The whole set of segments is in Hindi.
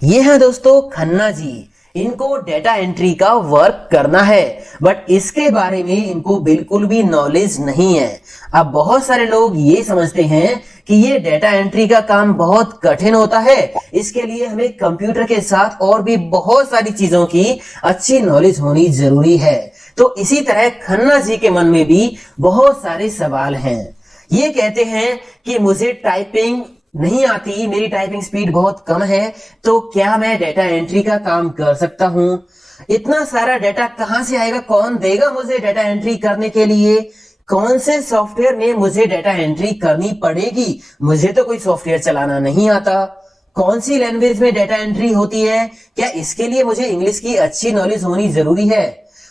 ये है दोस्तों खन्ना जी। इनको डेटा एंट्री का वर्क करना है, बट इसके बारे में इनको बिल्कुल भी नॉलेज नहीं है। अब बहुत सारे लोग ये समझते हैं कि ये डेटा एंट्री का काम बहुत कठिन होता है, इसके लिए हमें कंप्यूटर के साथ और भी बहुत सारी चीजों की अच्छी नॉलेज होनी जरूरी है। तो इसी तरह खन्ना जी के मन में भी बहुत सारे सवाल हैं। ये कहते हैं कि मुझे टाइपिंग नहीं आती, मेरी टाइपिंग स्पीड बहुत कम है, तो क्या मैं डेटा एंट्री का काम कर सकता हूं? इतना सारा डेटा कहां से आएगा? कौन देगा मुझे डेटा एंट्री करने के लिए? कौन से सॉफ्टवेयर में मुझे डेटा एंट्री करनी पड़ेगी? मुझे तो कोई सॉफ्टवेयर चलाना नहीं आता। कौन सी लैंग्वेज में डेटा एंट्री होती है? क्या इसके लिए मुझे इंग्लिश की अच्छी नॉलेज होनी जरूरी है?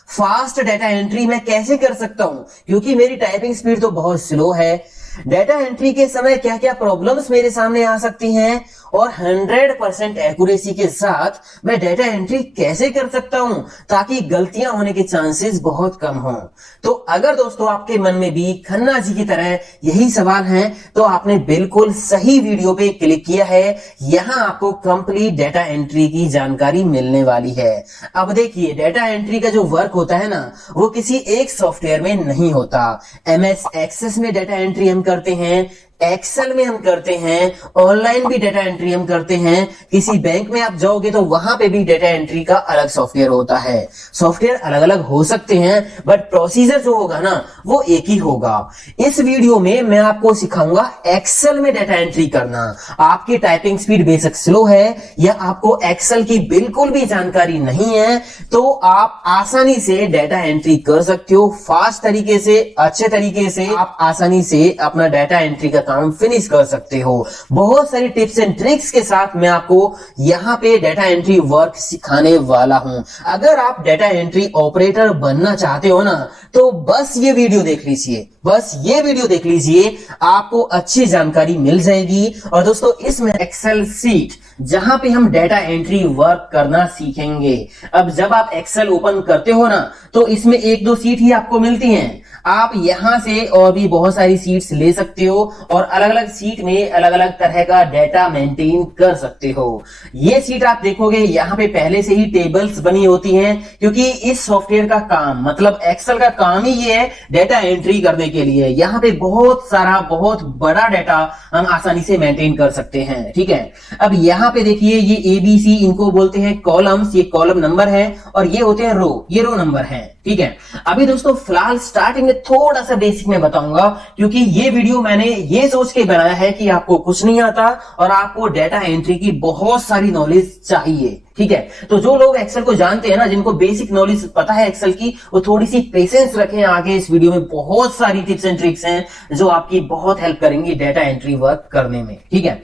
फास्ट डेटा एंट्री मैं कैसे कर सकता हूं, क्योंकि मेरी टाइपिंग स्पीड तो बहुत स्लो है। डेटा एंट्री के समय क्या क्या प्रॉब्लम्स मेरे सामने आ सकती हैं, और 100% एक्यूरेसी के साथ मैं डेटा एंट्री कैसे कर सकता हूं ताकि गलतियां होने के चांसेस बहुत कम हों। तो अगर दोस्तों आपके मन में भी खन्ना जी की तरह यही सवाल हैं, तो आपने बिल्कुल सही वीडियो पे क्लिक किया है। यहां आपको कंप्लीट डेटा एंट्री की जानकारी मिलने वाली है। अब देखिए, डेटा एंट्री का जो वर्क होता है ना, वो किसी एक सॉफ्टवेयर में नहीं होता। MS एक्सेस में डेटा एंट्री हम करते हैं, एक्सेल में हम करते हैं, ऑनलाइन भी डेटा एंट्री हम करते हैं। किसी बैंक में आप जाओगे तो वहां पे भी डेटा एंट्री का अलग सॉफ्टवेयर होता है। सॉफ्टवेयर अलग अलग हो सकते हैं, बट प्रोसीजर जो होगा ना, वो एक ही होगा। इस वीडियो में मैं आपको सिखाऊंगा एक्सेल में डेटा एंट्री करना। आपकी टाइपिंग स्पीड बेशक स्लो है या आपको एक्सेल की बिल्कुल भी जानकारी नहीं है, तो आप आसानी से डेटा एंट्री कर सकते हो। फास्ट तरीके से, अच्छे तरीके से आप आसानी से अपना डेटा एंट्री का काम फिनिश कर सकते हो। बहुत सारी टिप्स एंड ट्रिक्स के साथ मैं आपको यहां पे डेटा एंट्री वर्क सिखाने वाला हूं। अगर आप डेटा एंट्री ऑपरेटर बनना चाहते हो ना, तो बस ये वीडियो देख लीजिए, बस ये वीडियो देख लीजिए, आपको अच्छी जानकारी मिल जाएगी। और दोस्तों, इसमें एक्सेल सीट जहां पे हम डेटा एंट्री वर्क करना सीखेंगे। अब जब आप एक्सेल ओपन करते हो ना, तो इसमें एक दो सीट ही आपको मिलती हैं। आप यहां से और भी बहुत सारी सीट्स ले सकते हो और अलग अलग सीट में अलग अलग तरह का डेटा मेंटेन कर सकते हो। ये सीट आप देखोगे, यहां पे पहले से ही टेबल्स बनी होती हैं, क्योंकि इस सॉफ्टवेयर का काम, मतलब एक्सेल का काम ही ये है डेटा एंट्री करने के लिए। यहां पे बहुत सारा, बहुत बड़ा डेटा हम आसानी से मेंटेन कर सकते हैं। ठीक है, अब यहां पे देखिए, ये ABC इनको बोलते हैं कॉलम्स, ये कॉलम नंबर है, और ये होते हैं रो, ये रो नंबर है। ठीक है, अभी दोस्तों फिलहाल स्टार्टिंग में थोड़ा सा बेसिक में बताऊंगा, क्योंकि ये वीडियो मैंने ये सोच के बनाया है कि आपको कुछ नहीं आता और आपको डेटा एंट्री की बहुत सारी नॉलेज चाहिए। ठीक है, तो जो लोग एक्सेल को जानते हैं ना, जिनको बेसिक नॉलेज पता है एक्सेल की, वो थोड़ी सी पेशेंस रखें। आगे इस वीडियो में बहुत सारी टिप्स एंड ट्रिक्स हैं जो आपकी बहुत हेल्प करेंगी डेटा एंट्री वर्क करने में। ठीक है,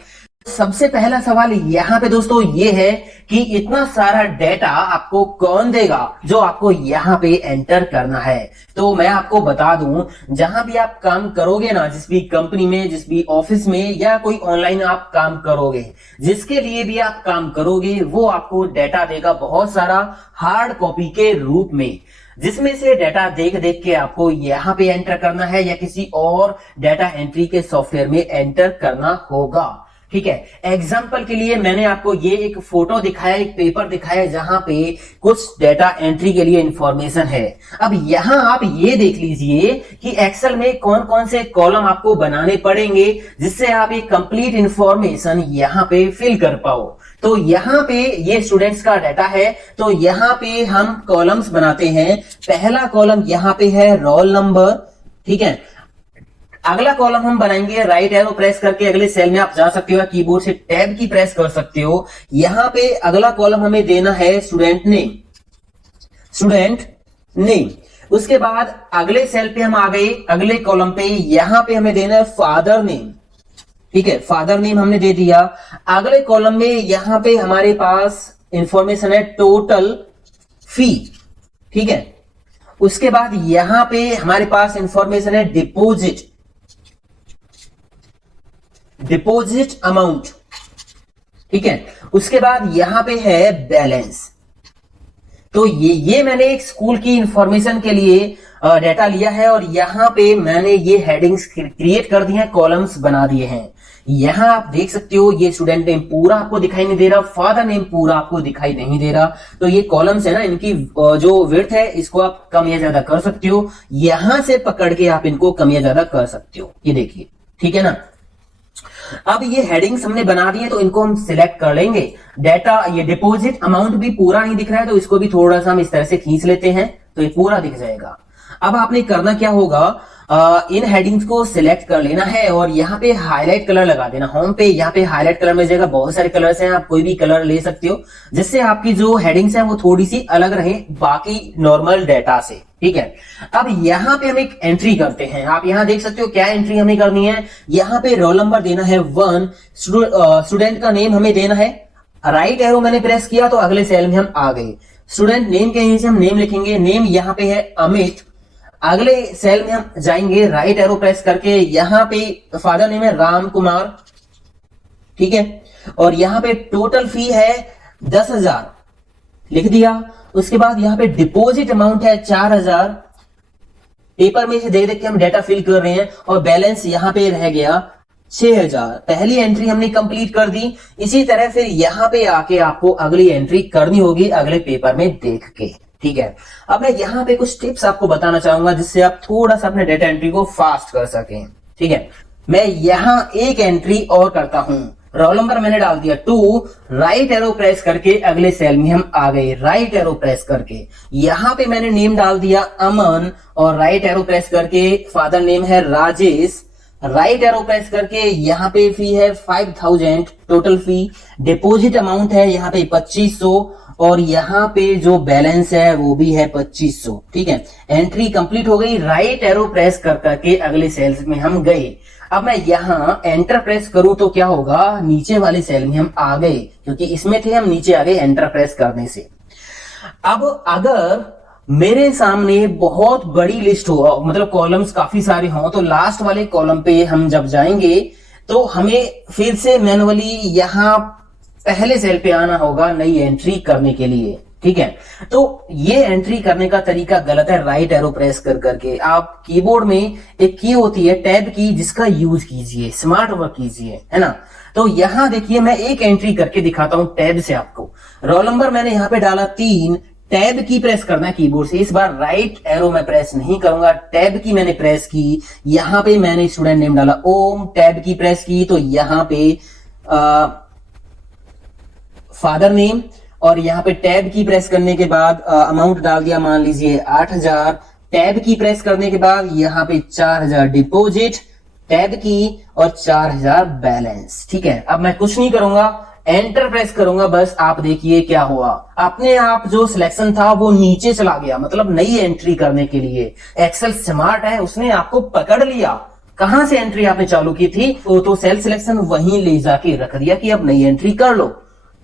सबसे पहला सवाल यहां पे दोस्तों ये है कि इतना सारा डेटा आपको कौन देगा जो आपको यहां पे एंटर करना है। तो मैं आपको बता दूं, जहां भी आप काम करोगे ना, जिस भी कंपनी में, जिस भी ऑफिस में, या कोई ऑनलाइन आप काम करोगे, जिसके लिए भी आप काम करोगे, वो आपको डेटा देगा बहुत सारा हार्ड कॉपी के रूप में, जिसमें से डेटा देख देख के आपको यहां पे एंटर करना है या किसी और डेटा एंट्री के सॉफ्टवेयर में एंटर करना होगा। ठीक है, एग्जाम्पल के लिए मैंने आपको ये एक फोटो दिखाया, एक पेपर दिखाया, जहां पे कुछ डेटा एंट्री के लिए इंफॉर्मेशन है। अब यहां आप ये देख लीजिए कि एक्सेल में कौन कौन से कॉलम आपको बनाने पड़ेंगे, जिससे आप एक कंप्लीट इंफॉर्मेशन यहां पे फिल कर पाओ। तो यहां पे ये स्टूडेंट्स का डाटा है, तो यहां पे हम कॉलम्स बनाते हैं। पहला कॉलम यहां पे है रोल नंबर। ठीक है, अगला कॉलम हम बनाएंगे, राइट एरो प्रेस करके अगले सेल में आप जा सकते हो, कीबोर्ड से टैब की प्रेस कर सकते हो। यहां पे अगला कॉलम हमें देना है स्टूडेंट नेम, स्टूडेंट नेम। उसके बाद अगले सेल पे हम आ गए, अगले कॉलम पे, यहां पे हमें देना है फादर नेम। ठीक है, फादर नेम हमने दे दिया। अगले कॉलम में यहां पे हमारे पास इंफॉर्मेशन है टोटल फी। ठीक है, उसके बाद यहां पे हमारे पास इंफॉर्मेशन है डिपॉजिट, डिपॉजिट अमाउंट। ठीक है, उसके बाद यहां पे है बैलेंस। तो ये मैंने एक स्कूल की इंफॉर्मेशन के लिए डेटा लिया है, और यहां पे मैंने ये हेडिंग्स क्रिएट कर दी हैं, कॉलम्स बना दिए हैं। यहाँ आप देख सकते हो ये स्टूडेंट नेम पूरा आपको दिखाई नहीं दे रहा, फादर नेम पूरा आपको दिखाई नहीं दे रहा। तो ये कॉलम्स है ना, इनकी जो विड्थ है इसको आप कम या ज्यादा कर सकते हो, यहां से पकड़ के आप इनको कम या ज्यादा कर सकते हो, ये देखिए, ठीक है ना। अब ये हेडिंग्स हमने बना दी है तो इनको हम सिलेक्ट कर लेंगे। डेटा, ये डिपॉजिट अमाउंट भी पूरा नहीं दिख रहा है तो इसको भी थोड़ा सा हम इस तरह से खींच लेते हैं तो ये पूरा दिख जाएगा। अब आपने करना क्या होगा, इन हेडिंग्स को सिलेक्ट कर लेना है और यहाँ पे हाईलाइट कलर लगा देना। होम पे यहाँ पे हाईलाइट कलर मिल जाएगा, बहुत सारे कलर्स हैं, आप कोई भी कलर ले सकते हो जिससे आपकी जो हेडिंग्स हैं वो थोड़ी सी अलग रहे बाकी नॉर्मल डेटा से, ठीक है। अब यहाँ पे हम एक एंट्री करते हैं, आप यहाँ देख सकते हो क्या एंट्री हमें करनी है। यहाँ पे रोल नंबर देना है 1, स्टूडेंट का नेम हमें देना है। राइट एरो मैंने प्रेस किया तो अगले सेल में हम आ गए। स्टूडेंट नेम के नीचे हम नेम लिखेंगे, नेम यहाँ पे है अमित। अगले सेल में हम जाएंगे, राइट एरो प्रेस करके यहाँ पे फादर नेम है राम कुमार, ठीक है। और यहाँ पे टोटल फी है 10,000 लिख दिया। उसके बाद यहाँ पे डिपॉजिट अमाउंट है 4,000। पेपर में से देख देख के हम डेटा फिल कर रहे हैं और बैलेंस यहाँ पे रह गया 6,000। पहली एंट्री हमने कंप्लीट कर दी। इसी तरह फिर यहाँ पे आके आपको अगली एंट्री करनी होगी अगले पेपर में देख के, ठीक है। अब मैं यहाँ पे कुछ टिप्स आपको बताना चाहूंगा जिससे आप थोड़ा सा अपने डेटा एंट्री को फास्ट कर सकें, ठीक है। मैं यहाँ एक एंट्री और करता हूं, रोल नंबर मैंने डाल दिया 2, राइट एरो प्रेस करके अगले सेल में हम आ गए। राइट एरो प्रेस करके यहाँ पे मैंने नेम डाल दिया अमन और राइट एरो प्रेस करके फादर नेम है राजेश। राइट एरो प्रेस करके यहाँ पे फी है 5,000 टोटल फी। डिपॉजिट अमाउंट है यहाँ पे 2,500 और यहाँ पे जो बैलेंस है वो भी है 2,500, ठीक है। एंट्री कंप्लीट हो गई। राइट एरो प्रेस कर करके अगले सेल्स में हम गए। अब मैं यहाँ एंटर प्रेस करूं तो क्या होगा, नीचे वाले सेल में हम आ गए, क्योंकि इसमें थे हम नीचे आ गए एंटर प्रेस करने से। अब अगर मेरे सामने बहुत बड़ी लिस्ट हो, मतलब कॉलम्स काफी सारे हों, तो लास्ट वाले कॉलम पे हम जब जाएंगे तो हमें फिर से मैनुअली यहाँ पहले सेल पे आना होगा नई एंट्री करने के लिए, ठीक है। तो ये एंट्री करने का तरीका गलत है। राइट एरो प्रेस कर करके आप कीबोर्ड में एक की होती है टैब की, जिसका यूज कीजिए, स्मार्ट वर्क कीजिए, है ना। तो यहां देखिए मैं एक एंट्री करके दिखाता हूं टैब से आपको। रोल नंबर मैंने यहाँ पे डाला 3, टैब की प्रेस करना है कीबोर्ड से। इस बार राइट एरो मैं प्रेस नहीं करूंगा, टैब की मैंने प्रेस की। यहाँ पे मैंने स्टूडेंट नेम डाला ओम, टैब की प्रेस की तो यहाँ पे फादर नेम और यहाँ पे टैब की प्रेस करने के बाद अमाउंट डाल दिया, मान लीजिए 8,000। टैब की प्रेस करने के बाद यहाँ पे 4,000 डिपॉजिट, टैब की और 4,000 बैलेंस, ठीक है। अब मैं कुछ नहीं करूंगा, एंटर प्रेस करूंगा, बस आप देखिए क्या हुआ, अपने आप जो सिलेक्शन था वो नीचे चला गया। मतलब नई एंट्री करने के लिए एक्सेल स्मार्ट है, उसने आपको पकड़ लिया। कहां से एंट्री आपने चालू की थी तो सेल सिलेक्शन वहीं ले जाके रख दिया कि अब नई एंट्री कर लो।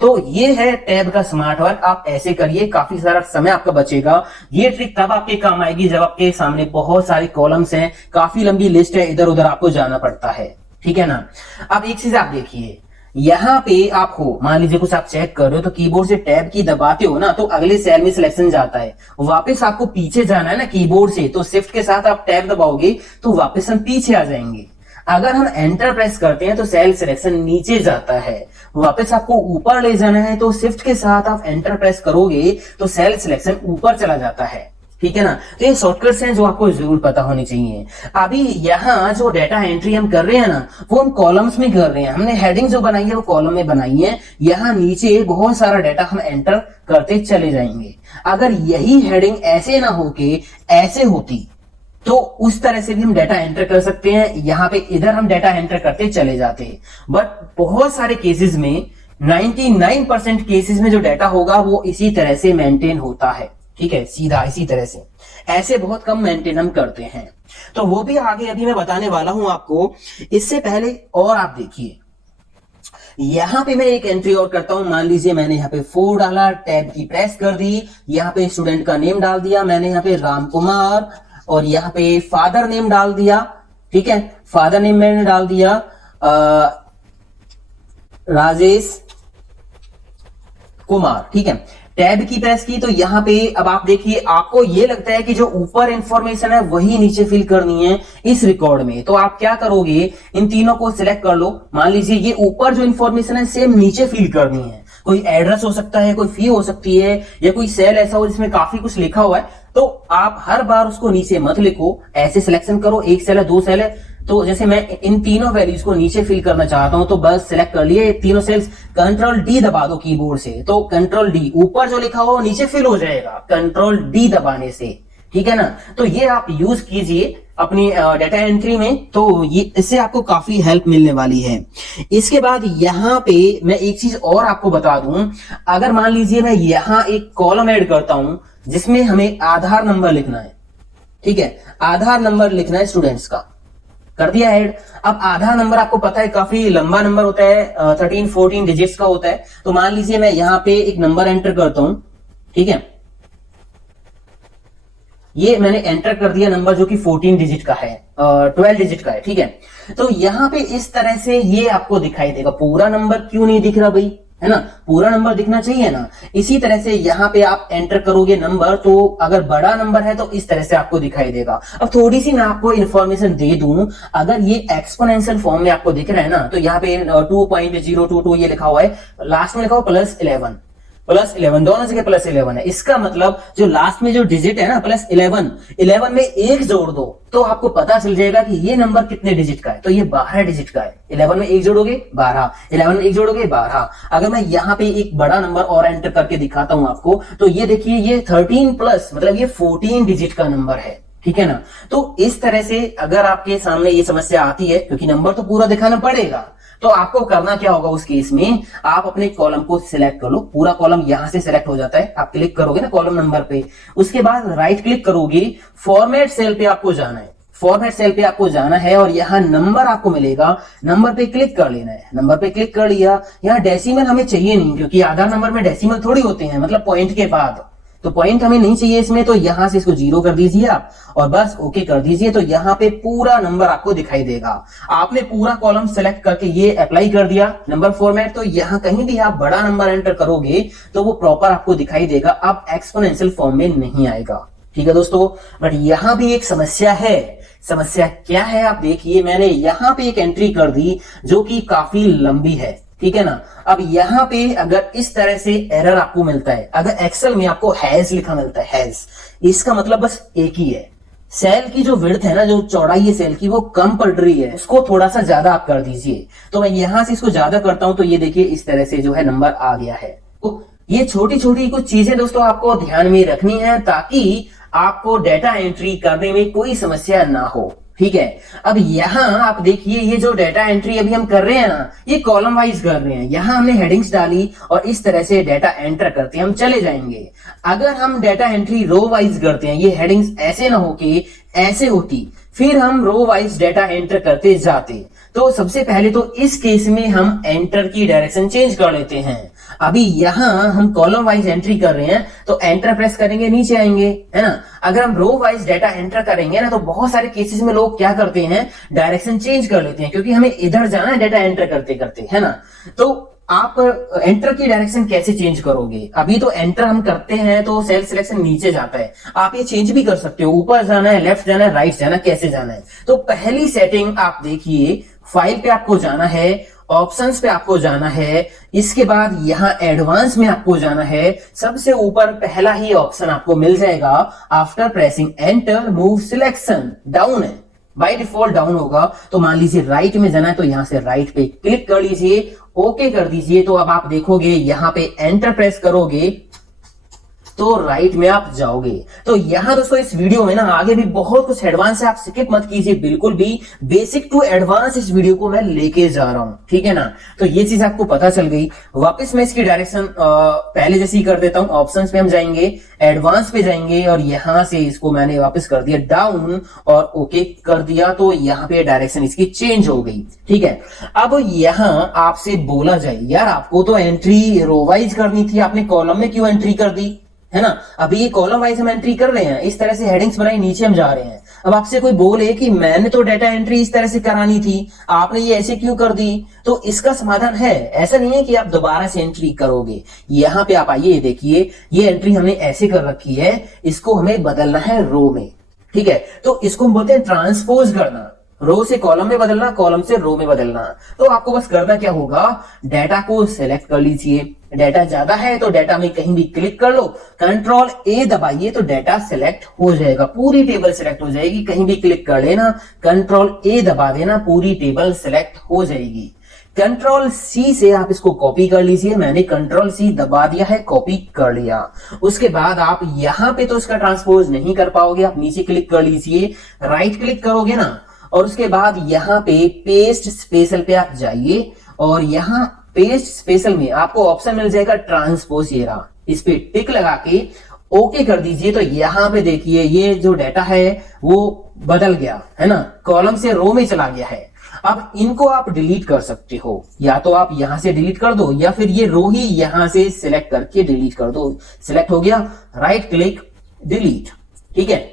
तो ये है टैब का स्मार्ट वर्क, आप ऐसे करिए, काफी सारा समय आपका बचेगा। ये ट्रिक तब आपके काम आएगी जब आपके सामने बहुत सारे कॉलम्स हैं, काफी लंबी लिस्ट है, इधर उधर आपको जाना पड़ता है, ठीक है ना। अब एक चीज आप देखिए, यहाँ पे आप हो, मान लीजिए कुछ आप चेक कर रहे हो तो कीबोर्ड से टैब की दबाते हो ना तो अगले सेल में सिलेक्शन जाता है। वापस आपको पीछे जाना है ना कीबोर्ड से, तो शिफ्ट के साथ आप टैब दबाओगे तो वापस हम पीछे आ जाएंगे। अगर हम एंटर प्रेस करते हैं तो सेल सिलेक्शन नीचे जाता है। वापस आपको ऊपर ले जाना है तो शिफ्ट के साथ आप एंटर प्रेस करोगे तो सेल सिलेक्शन ऊपर चला जाता है, ठीक है ना। तो ये शॉर्टकट्स हैं जो आपको जरूर पता होनी चाहिए। अभी यहाँ जो डेटा एंट्री हम कर रहे हैं ना वो हम कॉलम्स में कर रहे हैं। हमने हेडिंग जो बनाई है वो कॉलम में बनाई है। यहाँ नीचे बहुत सारा डेटा हम एंटर करते चले जाएंगे। अगर यही हेडिंग ऐसे ना होके ऐसे होती तो उस तरह से भी हम डेटा एंटर कर सकते हैं। यहाँ पे इधर हम डेटा एंटर करते चले जाते हैं, बट बहुत सारे केसेस में 99% केसेस में जो डेटा होगा वो इसी तरह से मेंटेन होता है, ठीक है, सीधा इसी तरह से। ऐसे बहुत कम मेंटेन हम करते हैं, तो वो भी आगे अभी मैं बताने वाला हूं आपको। इससे पहले और आप देखिए, यहां पे मैं एक एंट्री और करता हूं। मान लीजिए मैंने यहाँ पे 4 डाला, टैब की प्रेस कर दी, यहाँ पे स्टूडेंट का नेम डाल दिया मैंने यहाँ पे राम कुमार और यहाँ पे फादर नेम डाल दिया, ठीक है। फादर नेम मैंने डाल दिया राजेश कुमार, ठीक है। टैब की प्रेस की तो यहाँ पे अब आप देखिए, आपको ये लगता है कि जो ऊपर इंफॉर्मेशन है वही नीचे फिल करनी है इस रिकॉर्ड में। तो आप क्या करोगे, इन तीनों को सिलेक्ट कर लो। मान लीजिए ये ऊपर जो इंफॉर्मेशन है सेम नीचे फिल करनी है। कोई एड्रेस हो सकता है, कोई फी हो सकती है, या कोई सेल ऐसा हो जिसमें काफी कुछ लिखा हुआ है, तो आप हर बार उसको नीचे मत लिखो, ऐसे सिलेक्शन करो। एक सेल है, दो सेल है, तो जैसे मैं इन तीनों वैल्यूज को नीचे फिल करना चाहता हूं तो बस सिलेक्ट कर लिए तीनों सेल्स, कंट्रोल डी दबा दो कीबोर्ड से, तो कंट्रोल डी, ऊपर जो लिखा हो नीचे फिल हो जाएगा कंट्रोल डी दबाने से, ठीक है ना। तो ये आप यूज कीजिए अपनी डेटा एंट्री में, तो ये इससे आपको काफी हेल्प मिलने वाली है। इसके बाद यहाँ पे मैं एक चीज और आपको बता दूं, अगर मान लीजिए मैं यहाँ एक कॉलम ऐड करता हूं जिसमें हमें आधार नंबर लिखना है, ठीक है, आधार नंबर लिखना है स्टूडेंट्स का, कर दिया ऐड। अब आधार नंबर आपको पता है काफी लंबा नंबर होता है, 13-14 डिजिट्स का होता है। तो मान लीजिए मैं यहाँ पे एक नंबर एंटर करता हूं, ठीक है, ये मैंने एंटर कर दिया नंबर जो कि 14 डिजिट का है, 12 डिजिट का है, ठीक है। तो यहाँ पे इस तरह से ये आपको दिखाई देगा। पूरा नंबर क्यों नहीं दिख रहा भाई, है ना, पूरा नंबर दिखना चाहिए ना। इसी तरह से यहाँ पे आप एंटर करोगे नंबर, तो अगर बड़ा नंबर है तो इस तरह से आपको दिखाई देगा। अब थोड़ी सी मैं आपको इन्फॉर्मेशन दे दूं, अगर ये एक्सपोनेंशियल फॉर्म में आपको दिख रहा है ना, तो यहाँ पे 2.022 ये लिखा हुआ है, लास्ट में लिखा हुआ +11, +11 दोनों जगह +11 है। इसका मतलब जो लास्ट में जो डिजिट है ना +11 में एक जोड़ दो तो आपको पता चल जाएगा कि ये नंबर कितने डिजिट का है। तो ये 12 डिजिट का है। 11 में एक जोड़ोगे 12, 11 में एक जोड़ोगे 12। अगर मैं यहाँ पे एक बड़ा नंबर और एंटर करके दिखाता हूं आपको, तो ये देखिए ये 13+ मतलब ये 14 डिजिट का नंबर है, ठीक है ना। तो इस तरह से अगर आपके सामने ये समस्या आती है, क्योंकि नंबर तो पूरा दिखाना पड़ेगा, तो आपको करना क्या होगा उस केस में, आप अपने कॉलम को सिलेक्ट कर लो। पूरा कॉलम यहां से सिलेक्ट हो जाता है, आप क्लिक करोगे ना कॉलम नंबर पे, उसके बाद राइट क्लिक करोगे, फॉर्मेट सेल पे आपको जाना है, फॉर्मेट सेल पे आपको जाना है और यहाँ नंबर आपको मिलेगा, नंबर पे क्लिक कर लेना है। नंबर पे क्लिक कर लिया, यहाँ डेसिमल हमें चाहिए नहीं, क्योंकि आधार नंबर में डेसिमल थोड़ी होते हैं, मतलब पॉइंट के बाद, तो पॉइंट हमें नहीं चाहिए इसमें, तो यहां से इसको 0 कर दीजिए आप और बस ओके कर दीजिए। तो यहाँ पे पूरा नंबर आपको दिखाई देगा। आपने पूरा कॉलम सेलेक्ट करके ये अप्लाई कर दिया नंबर फॉर्मेट, तो यहाँ कहीं भी आप बड़ा नंबर एंटर करोगे तो वो प्रॉपर आपको दिखाई देगा, अब एक्सपोनेंशियल फॉर्म में नहीं आएगा, ठीक है दोस्तों। बट यहाँ भी एक समस्या है। समस्या क्या है आप देखिए, मैंने यहाँ पे एक एंट्री कर दी जो कि काफी लंबी है, ठीक है ना। अब यहाँ पे अगर इस तरह से एरर आपको मिलता है, अगर एक्सेल में आपको हैज लिखा मिलता है, हैज, इसका मतलब बस एक ही है, सेल की जो विड्थ है ना, जो चौड़ाई है सेल की, वो कम पड़ रही है, उसको थोड़ा सा ज्यादा आप कर दीजिए। तो मैं यहां से इसको ज्यादा करता हूं, तो ये देखिए इस तरह से जो है नंबर आ गया है। तो ये छोटी छोटी कुछ चीजें दोस्तों आपको ध्यान में रखनी है, ताकि आपको डेटा एंट्री करने में कोई समस्या ना हो, ठीक है। अब यहाँ आप देखिए, ये जो डेटा एंट्री अभी हम कर रहे हैं ना, ये कॉलम वाइज कर रहे हैं। यहाँ हमने हेडिंग्स डाली और इस तरह से डेटा एंटर करते हैं, हम चले जाएंगे। अगर हम डेटा एंट्री रो वाइज करते हैं, ये हेडिंग्स ऐसे ना होके ऐसे होती, फिर हम रो वाइज डेटा एंटर करते जाते, तो सबसे पहले तो इस केस में हम एंटर की डायरेक्शन चेंज कर लेते हैं। अभी यहाँ हम कॉलम वाइज एंट्री कर रहे हैं, तो एंटर प्रेस करेंगे, नीचे आएंगे, है ना। अगर हम रो वाइज डेटा एंटर करेंगे ना, तो बहुत सारे केसेस में लोग क्या करते हैं, डायरेक्शन चेंज कर लेते हैं, क्योंकि हमें इधर जाना है डेटा एंटर करते करते, है ना। तो आप एंटर की डायरेक्शन कैसे चेंज करोगे, अभी तो एंटर हम करते हैं तो सेल सिलेक्शन नीचे जाता है, आप ये चेंज भी कर सकते हो, ऊपर जाना है, लेफ्ट जाना है, राइट जाना है, कैसे जाना है। तो पहली सेटिंग आप देखिए, फाइल पे आपको जाना है, ऑप्शंस पे आपको जाना है, इसके बाद यहाँ एडवांस में आपको जाना है। सबसे ऊपर पहला ही ऑप्शन आपको मिल जाएगा, after pressing enter move selection down है, बाय डिफॉल्ट डाउन होगा। तो मान लीजिए राइट में जाना है, तो यहां से राइट पे क्लिक कर लीजिए, ओके कर दीजिए। तो अब आप देखोगे यहाँ पे एंटर प्रेस करोगे तो राइट में आप जाओगे। तो यहां दोस्तों इस वीडियो में ना आगे भी बहुत कुछ एडवांस है, आप स्किप मत कीजिए बिल्कुल भी, बेसिक टू एडवांस इस वीडियो को मैं लेके जा रहा हूं, ठीक है ना। तो ये चीज आपको पता चल गई। वापस मैं इसकी डायरेक्शन पहले जैसे ही कर देता हूं, ऑप्शंस पे हम जाएंगे, एडवांस पे जाएंगे और यहां से इसको मैंने वापस कर दिया डाउन और ओके कर दिया। तो यहाँ पे डायरेक्शन इसकी चेंज हो गई, ठीक है। अब यहां आपसे बोला जाए, यार आपको तो एंट्री रो वाइज करनी थी, आपने कॉलम में क्यों एंट्री कर दी, है ना। अभी ये कॉलम वाइज हम एंट्री कर रहे हैं, इस तरह से हेडिंग्स बनाई, नीचे हम जा रहे हैं। अब आपसे कोई बोले कि मैंने तो डेटा एंट्री इस तरह से करानी थी, आपने ये ऐसे क्यों कर दी, तो इसका समाधान है, ऐसा नहीं है कि आप दोबारा से एंट्री करोगे। यहाँ पे आप आइए, देखिए ये एंट्री हमने ऐसे कर रखी है, इसको हमें बदलना है रो में, ठीक है। तो इसको हम बोलते हैं ट्रांसपोज करना, रो से कॉलम में बदलना, कॉलम से रो में बदलना। तो आपको बस करना क्या होगा, डाटा को सिलेक्ट कर लीजिए, डाटा ज्यादा है तो डाटा में कहीं भी क्लिक कर लो, कंट्रोल ए दबाइए तो डाटा सिलेक्ट हो जाएगा, पूरी टेबल सिलेक्ट हो जाएगी, कहीं भी क्लिक कर लेना, कंट्रोल ए दबा देना, पूरी टेबल सिलेक्ट हो जाएगी। कंट्रोल सी से आप इसको कॉपी कर लीजिए, मैंने कंट्रोल सी दबा दिया है, कॉपी कर लिया। उसके बाद आप यहां पे तो इसका ट्रांसपोज नहीं कर पाओगे, आप नीचे क्लिक कर लीजिए, राइट क्लिक करोगे ना, और उसके बाद यहाँ पे पेस्ट स्पेशल पे आप जाइए, और यहाँ पेस्ट स्पेशल में आपको ऑप्शन मिल जाएगा ट्रांसपोज, ये रहा, इस पे टिक लगा के ओके कर दीजिए। तो यहाँ पे देखिए ये जो डाटा है वो बदल गया है ना, कॉलम से रो में चला गया है। अब इनको आप डिलीट कर सकते हो, या तो आप यहां से डिलीट कर दो, या फिर ये रो ही यहां से सिलेक्ट करके डिलीट कर दो। सिलेक्ट हो गया, राइट क्लिक डिलीट, ठीक है।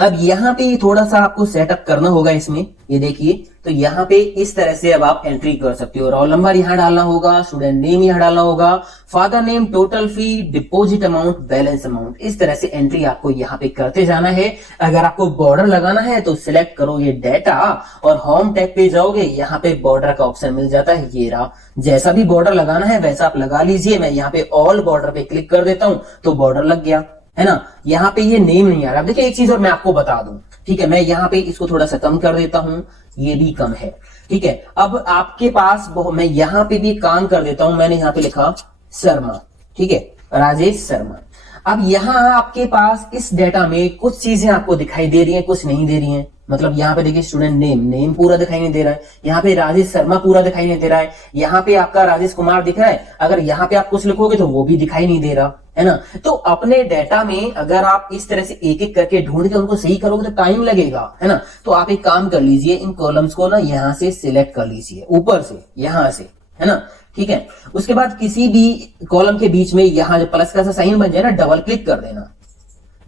अब यहाँ पे थोड़ा सा आपको सेटअप करना होगा इसमें, ये देखिए, तो यहाँ पे इस तरह से अब आप एंट्री कर सकते हो, रोल नंबर यहाँ डालना होगा, स्टूडेंट नेम यहाँ डालना होगा, father name, total fee, deposit amount, balance amount, इस तरह से एंट्री आपको यहाँ पे करते जाना है। अगर आपको बॉर्डर लगाना है तो सिलेक्ट करो ये डाटा, और होम टैब पे जाओगे, यहाँ पे बॉर्डर का ऑप्शन मिल जाता है, ये रहा, जैसा भी बॉर्डर लगाना है वैसा आप लगा लीजिए। मैं यहाँ पे ऑल बॉर्डर पे क्लिक कर देता हूं तो बॉर्डर लग गया, है ना। यहाँ पे ये नेम नहीं आ रहा। देखिए एक चीज और मैं आपको बता दूं, ठीक है, मैं यहाँ पे इसको थोड़ा सा कम कर देता हूं, ये भी कम है, ठीक है। अब आपके पास मैं यहाँ पे भी काम कर देता हूं, मैंने यहाँ पे लिखा शर्मा, ठीक है, राजेश शर्मा। अब यहाँ आपके पास इस डेटा में कुछ चीजें आपको दिखाई दे रही हैं, कुछ नहीं दे रही हैं। मतलब यहाँ पे देखिए स्टूडेंट नेम, नेम पूरा दिखाई नहीं दे रहा है, यहाँ पे राजेश शर्मा पूरा दिखाई नहीं दे रहा है, यहाँ पे आपका राजेश कुमार दिख रहा है, अगर यहाँ पे आप कुछ लिखोगे तो वो भी दिखाई नहीं दे रहा है ना। तो अपने डेटा में अगर आप इस तरह से एक एक करके ढूंढ के उनको सही करोगे तो टाइम लगेगा, है ना। तो आप एक काम कर लीजिए, इन कॉलम्स को ना यहाँ से सिलेक्ट कर लीजिए, ऊपर से, यहाँ से, है ना, ठीक है। उसके बाद किसी भी कॉलम के बीच में यहाँ प्लस का साइन बन जाए ना, डबल क्लिक कर देना,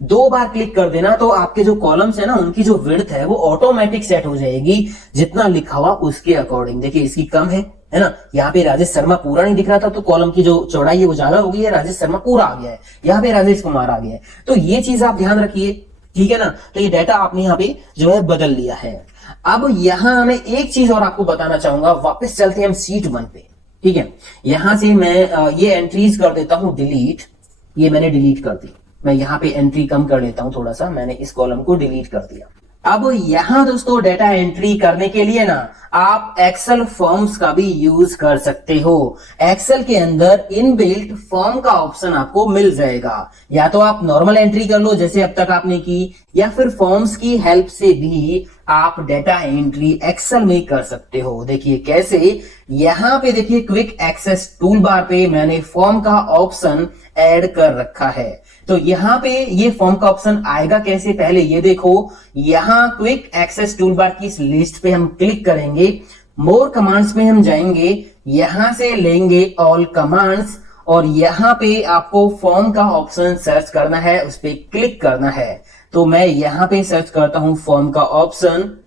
2 बार क्लिक कर देना, तो आपके जो कॉलम्स है ना उनकी जो विड्थ है वो ऑटोमेटिक सेट हो जाएगी, जितना लिखा हुआ उसके अकॉर्डिंग। देखिए इसकी कम है ना, यहाँ पे राजेश शर्मा पूरा नहीं दिख रहा था तो कॉलम की जो चौड़ाई है वो ज्यादा हो गई है, राजेश शर्मा पूरा आ गया है, यहाँ पे राजेश कुमार आ गया है। तो ये चीज आप ध्यान रखिए, ठीक है ना। तो ये डाटा आपने यहाँ पे जो है बदल लिया है। अब यहाँ मैं एक चीज और आपको बताना चाहूंगा, वापस चलते हैं हम शीट 1 पे, ठीक है। यहां से मैं ये एंट्रीज कर देता हूं डिलीट, ये मैंने डिलीट कर दी, मैं यहाँ पे एंट्री कम कर लेता हूं थोड़ा सा, मैंने इस कॉलम को डिलीट कर दिया। अब यहां दोस्तों डाटा एंट्री करने के लिए ना आप एक्सेल फॉर्म्स का भी यूज कर सकते हो। एक्सेल के अंदर इनबिल्ट फॉर्म का ऑप्शन आपको मिल जाएगा, या तो आप नॉर्मल एंट्री कर लो जैसे अब तक आपने की, या फिर फॉर्म्स की हेल्प से भी आप डाटा एंट्री एक्सेल में कर सकते हो। देखिए कैसे, यहां पे देखिए क्विक एक्सेस टूल बार पे मैंने फॉर्म का ऑप्शन ऐड कर रखा है। तो यहाँ पे ये फॉर्म का ऑप्शन आएगा कैसे, पहले ये देखो, यहाँ क्विक एक्सेस टूल बार की इस लिस्ट पे हम क्लिक करेंगे, मोर कमांड्स में हम जाएंगे, यहां से लेंगे ऑल कमांड्स, और यहाँ पे आपको फॉर्म का ऑप्शन सर्च करना है, उस पर क्लिक करना है। तो मैं यहाँ पे सर्च करता हूं फॉर्म का ऑप्शन,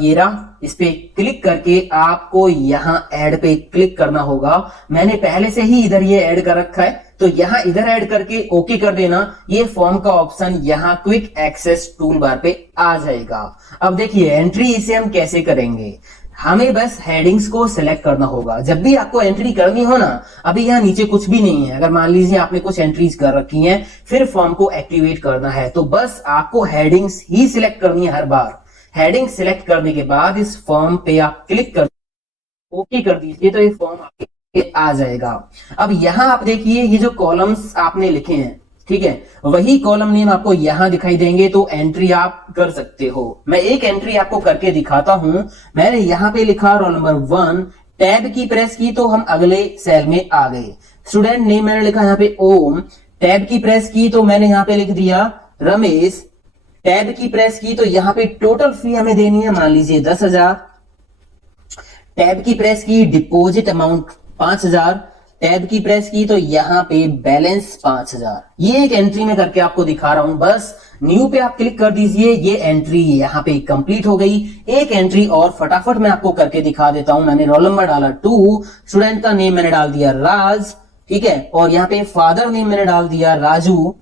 ये रहा, इस पे क्लिक करके आपको यहाँ ऐड पे क्लिक करना होगा। मैंने पहले से ही इधर ये ऐड कर रखा है, तो यहाँ इधर ऐड करके ओके कर देना, ये फॉर्म का ऑप्शन यहाँ क्विक एक्सेस टूल बार पे आ जाएगा। अब देखिए एंट्री इसे हम कैसे करेंगे, हमें बस हेडिंग्स को सिलेक्ट करना होगा। जब भी आपको एंट्री करनी हो ना, अभी यहाँ नीचे कुछ भी नहीं है, अगर मान लीजिए आपने कुछ एंट्रीज कर रखी हैं, फिर फॉर्म को एक्टिवेट करना है, तो बस आपको हेडिंग्स ही सिलेक्ट करनी है हर बार। हेडिंग सिलेक्ट करने के बाद इस फॉर्म पे आप क्लिक कर ओके कर दीजिए, तो ये फॉर्म आपके आ जाएगा। अब यहाँ आप देखिए ये जो कॉलम्स आपने लिखे हैं, ठीक है, वही कॉलम नेम आपको यहां दिखाई देंगे, तो एंट्री आप कर सकते हो। मैं एक एंट्री आपको करके दिखाता हूं। मैंने यहां पे लिखा रोल नंबर 1, टैब की प्रेस की तो हम अगले सेल में आ गए। स्टूडेंट नेम मैंने लिखा यहाँ पे ओम, टैब की प्रेस की तो मैंने यहाँ पे लिख दिया रमेश, टैब की प्रेस की तो यहाँ पे टोटल फी हमें देनी है, मान लीजिए 10,000, टैब की प्रेस की डिपॉजिट अमाउंट 5,000, टैब की प्रेस की तो यहाँ पे बैलेंस 5000, ये एक एंट्री में करके आपको दिखा रहा हूं, बस न्यू पे आप क्लिक कर दीजिए, ये एंट्री यहाँ पे कंप्लीट हो गई। एक एंट्री और फटाफट मैं आपको करके दिखा देता हूं। मैंने रोल नंबर डाला 2, स्टूडेंट का नेम मैंने डाल दिया राज, ठीक है, और यहाँ पे फादर नेम मैंने डाल दिया राजू,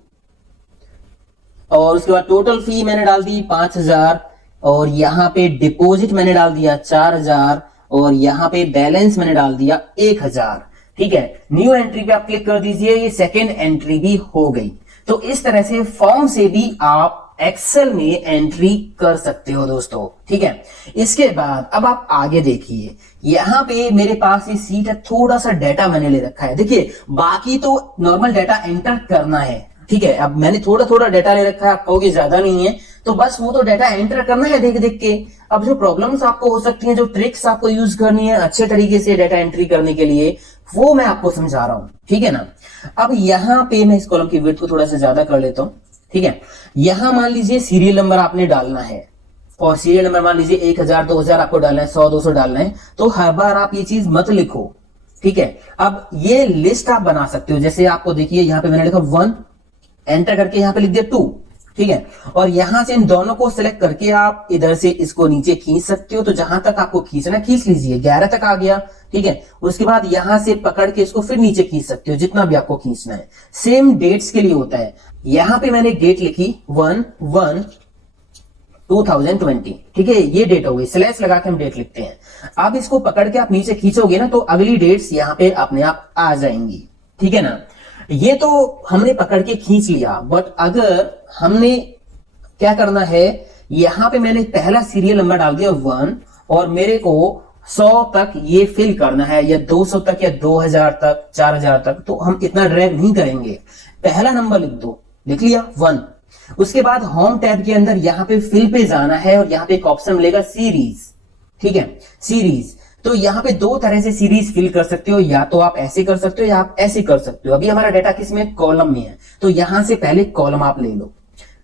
और उसके बाद टोटल फी मैंने डाल दी 5000, और यहाँ पे डिपॉजिट मैंने डाल दिया 4000, और यहाँ पे बैलेंस मैंने डाल दिया 1000, ठीक है। न्यू एंट्री पे आप क्लिक कर दीजिए, ये सेकेंड एंट्री भी हो गई। तो इस तरह से फॉर्म से भी आप एक्सेल में एंट्री कर सकते हो दोस्तों, ठीक है। इसके बाद अब आप आगे देखिए, यहां पे मेरे पास ये सीट है, थोड़ा सा डाटा मैंने ले रखा है। देखिए बाकी तो नॉर्मल डाटा एंटर करना है, ठीक है। अब मैंने थोड़ा थोड़ा डाटा ले रखा है, आप कहोगे ज्यादा नहीं है, तो बस वो तो डाटा एंटर करना है देख देख के। अब जो प्रॉब्लम्स आपको हो सकती हैं, जो ट्रिक्स आपको यूज करनी है अच्छे तरीके से डाटा एंट्री करने के लिए, वो मैं आपको समझा रहा हूं, ठीक है ना। अब यहां पे मैं इस कॉलम की विड्थ को थोड़ा सा ज्यादा कर लेता हूं, ठीक है। यहां मान लीजिए सीरियल नंबर आपने डालना है, और सीरियल नंबर मान लीजिए 1000 2000 आपको डालना है, 100 200 डालना है, तो हर बार आप ये चीज मत लिखो, ठीक है। अब ये लिस्ट आप बना सकते हो, जैसे आपको देखिए यहां पे मैंने लिखा 1, एंटर करके यहां पे लिख दिया 2, ठीक है। और यहां से इन दोनों को सिलेक्ट करके आप इधर से इसको नीचे खींच सकते हो, तो जहां तक आपको खींचना खींच लीजिए, 11 तक आ गया, ठीक है। उसके बाद यहां से पकड़ के इसको फिर नीचे खींच सकते हो, जितना भी आपको खींचना है। सेम डेट्स के लिए होता है। यहां पे मैंने डेट लिखी 1/1/2020, ठीक है, ये डेट हो गई, स्लैश लगा के हम डेट लिखते हैं। अब इसको पकड़ के आप नीचे खींचोगे ना, तो अगली डेट्स यहां पे अपने आप आ जाएंगी, ठीक है ना। ये तो हमने पकड़ के खींच लिया, बट अगर हमने क्या करना है, यहां पे मैंने पहला सीरियल नंबर डाल दिया 1, और मेरे को 100 तक ये फिल करना है, या 200 तक, या 2000 तक, 4000 तक, तो हम इतना ड्रैग नहीं करेंगे। पहला नंबर लिख दो, लिख लिया 1। उसके बाद होम टैब के अंदर यहां पे फिल पे जाना है, और यहां पे एक ऑप्शन मिलेगा सीरीज, ठीक है, सीरीज। तो यहां पे दो तरह से सीरीज फिल कर सकते हो, या तो आप ऐसे कर सकते हो या आप ऐसे कर सकते हो। अभी हमारा डाटा किस में, कॉलम में है, तो यहां से पहले कॉलम आप ले लो।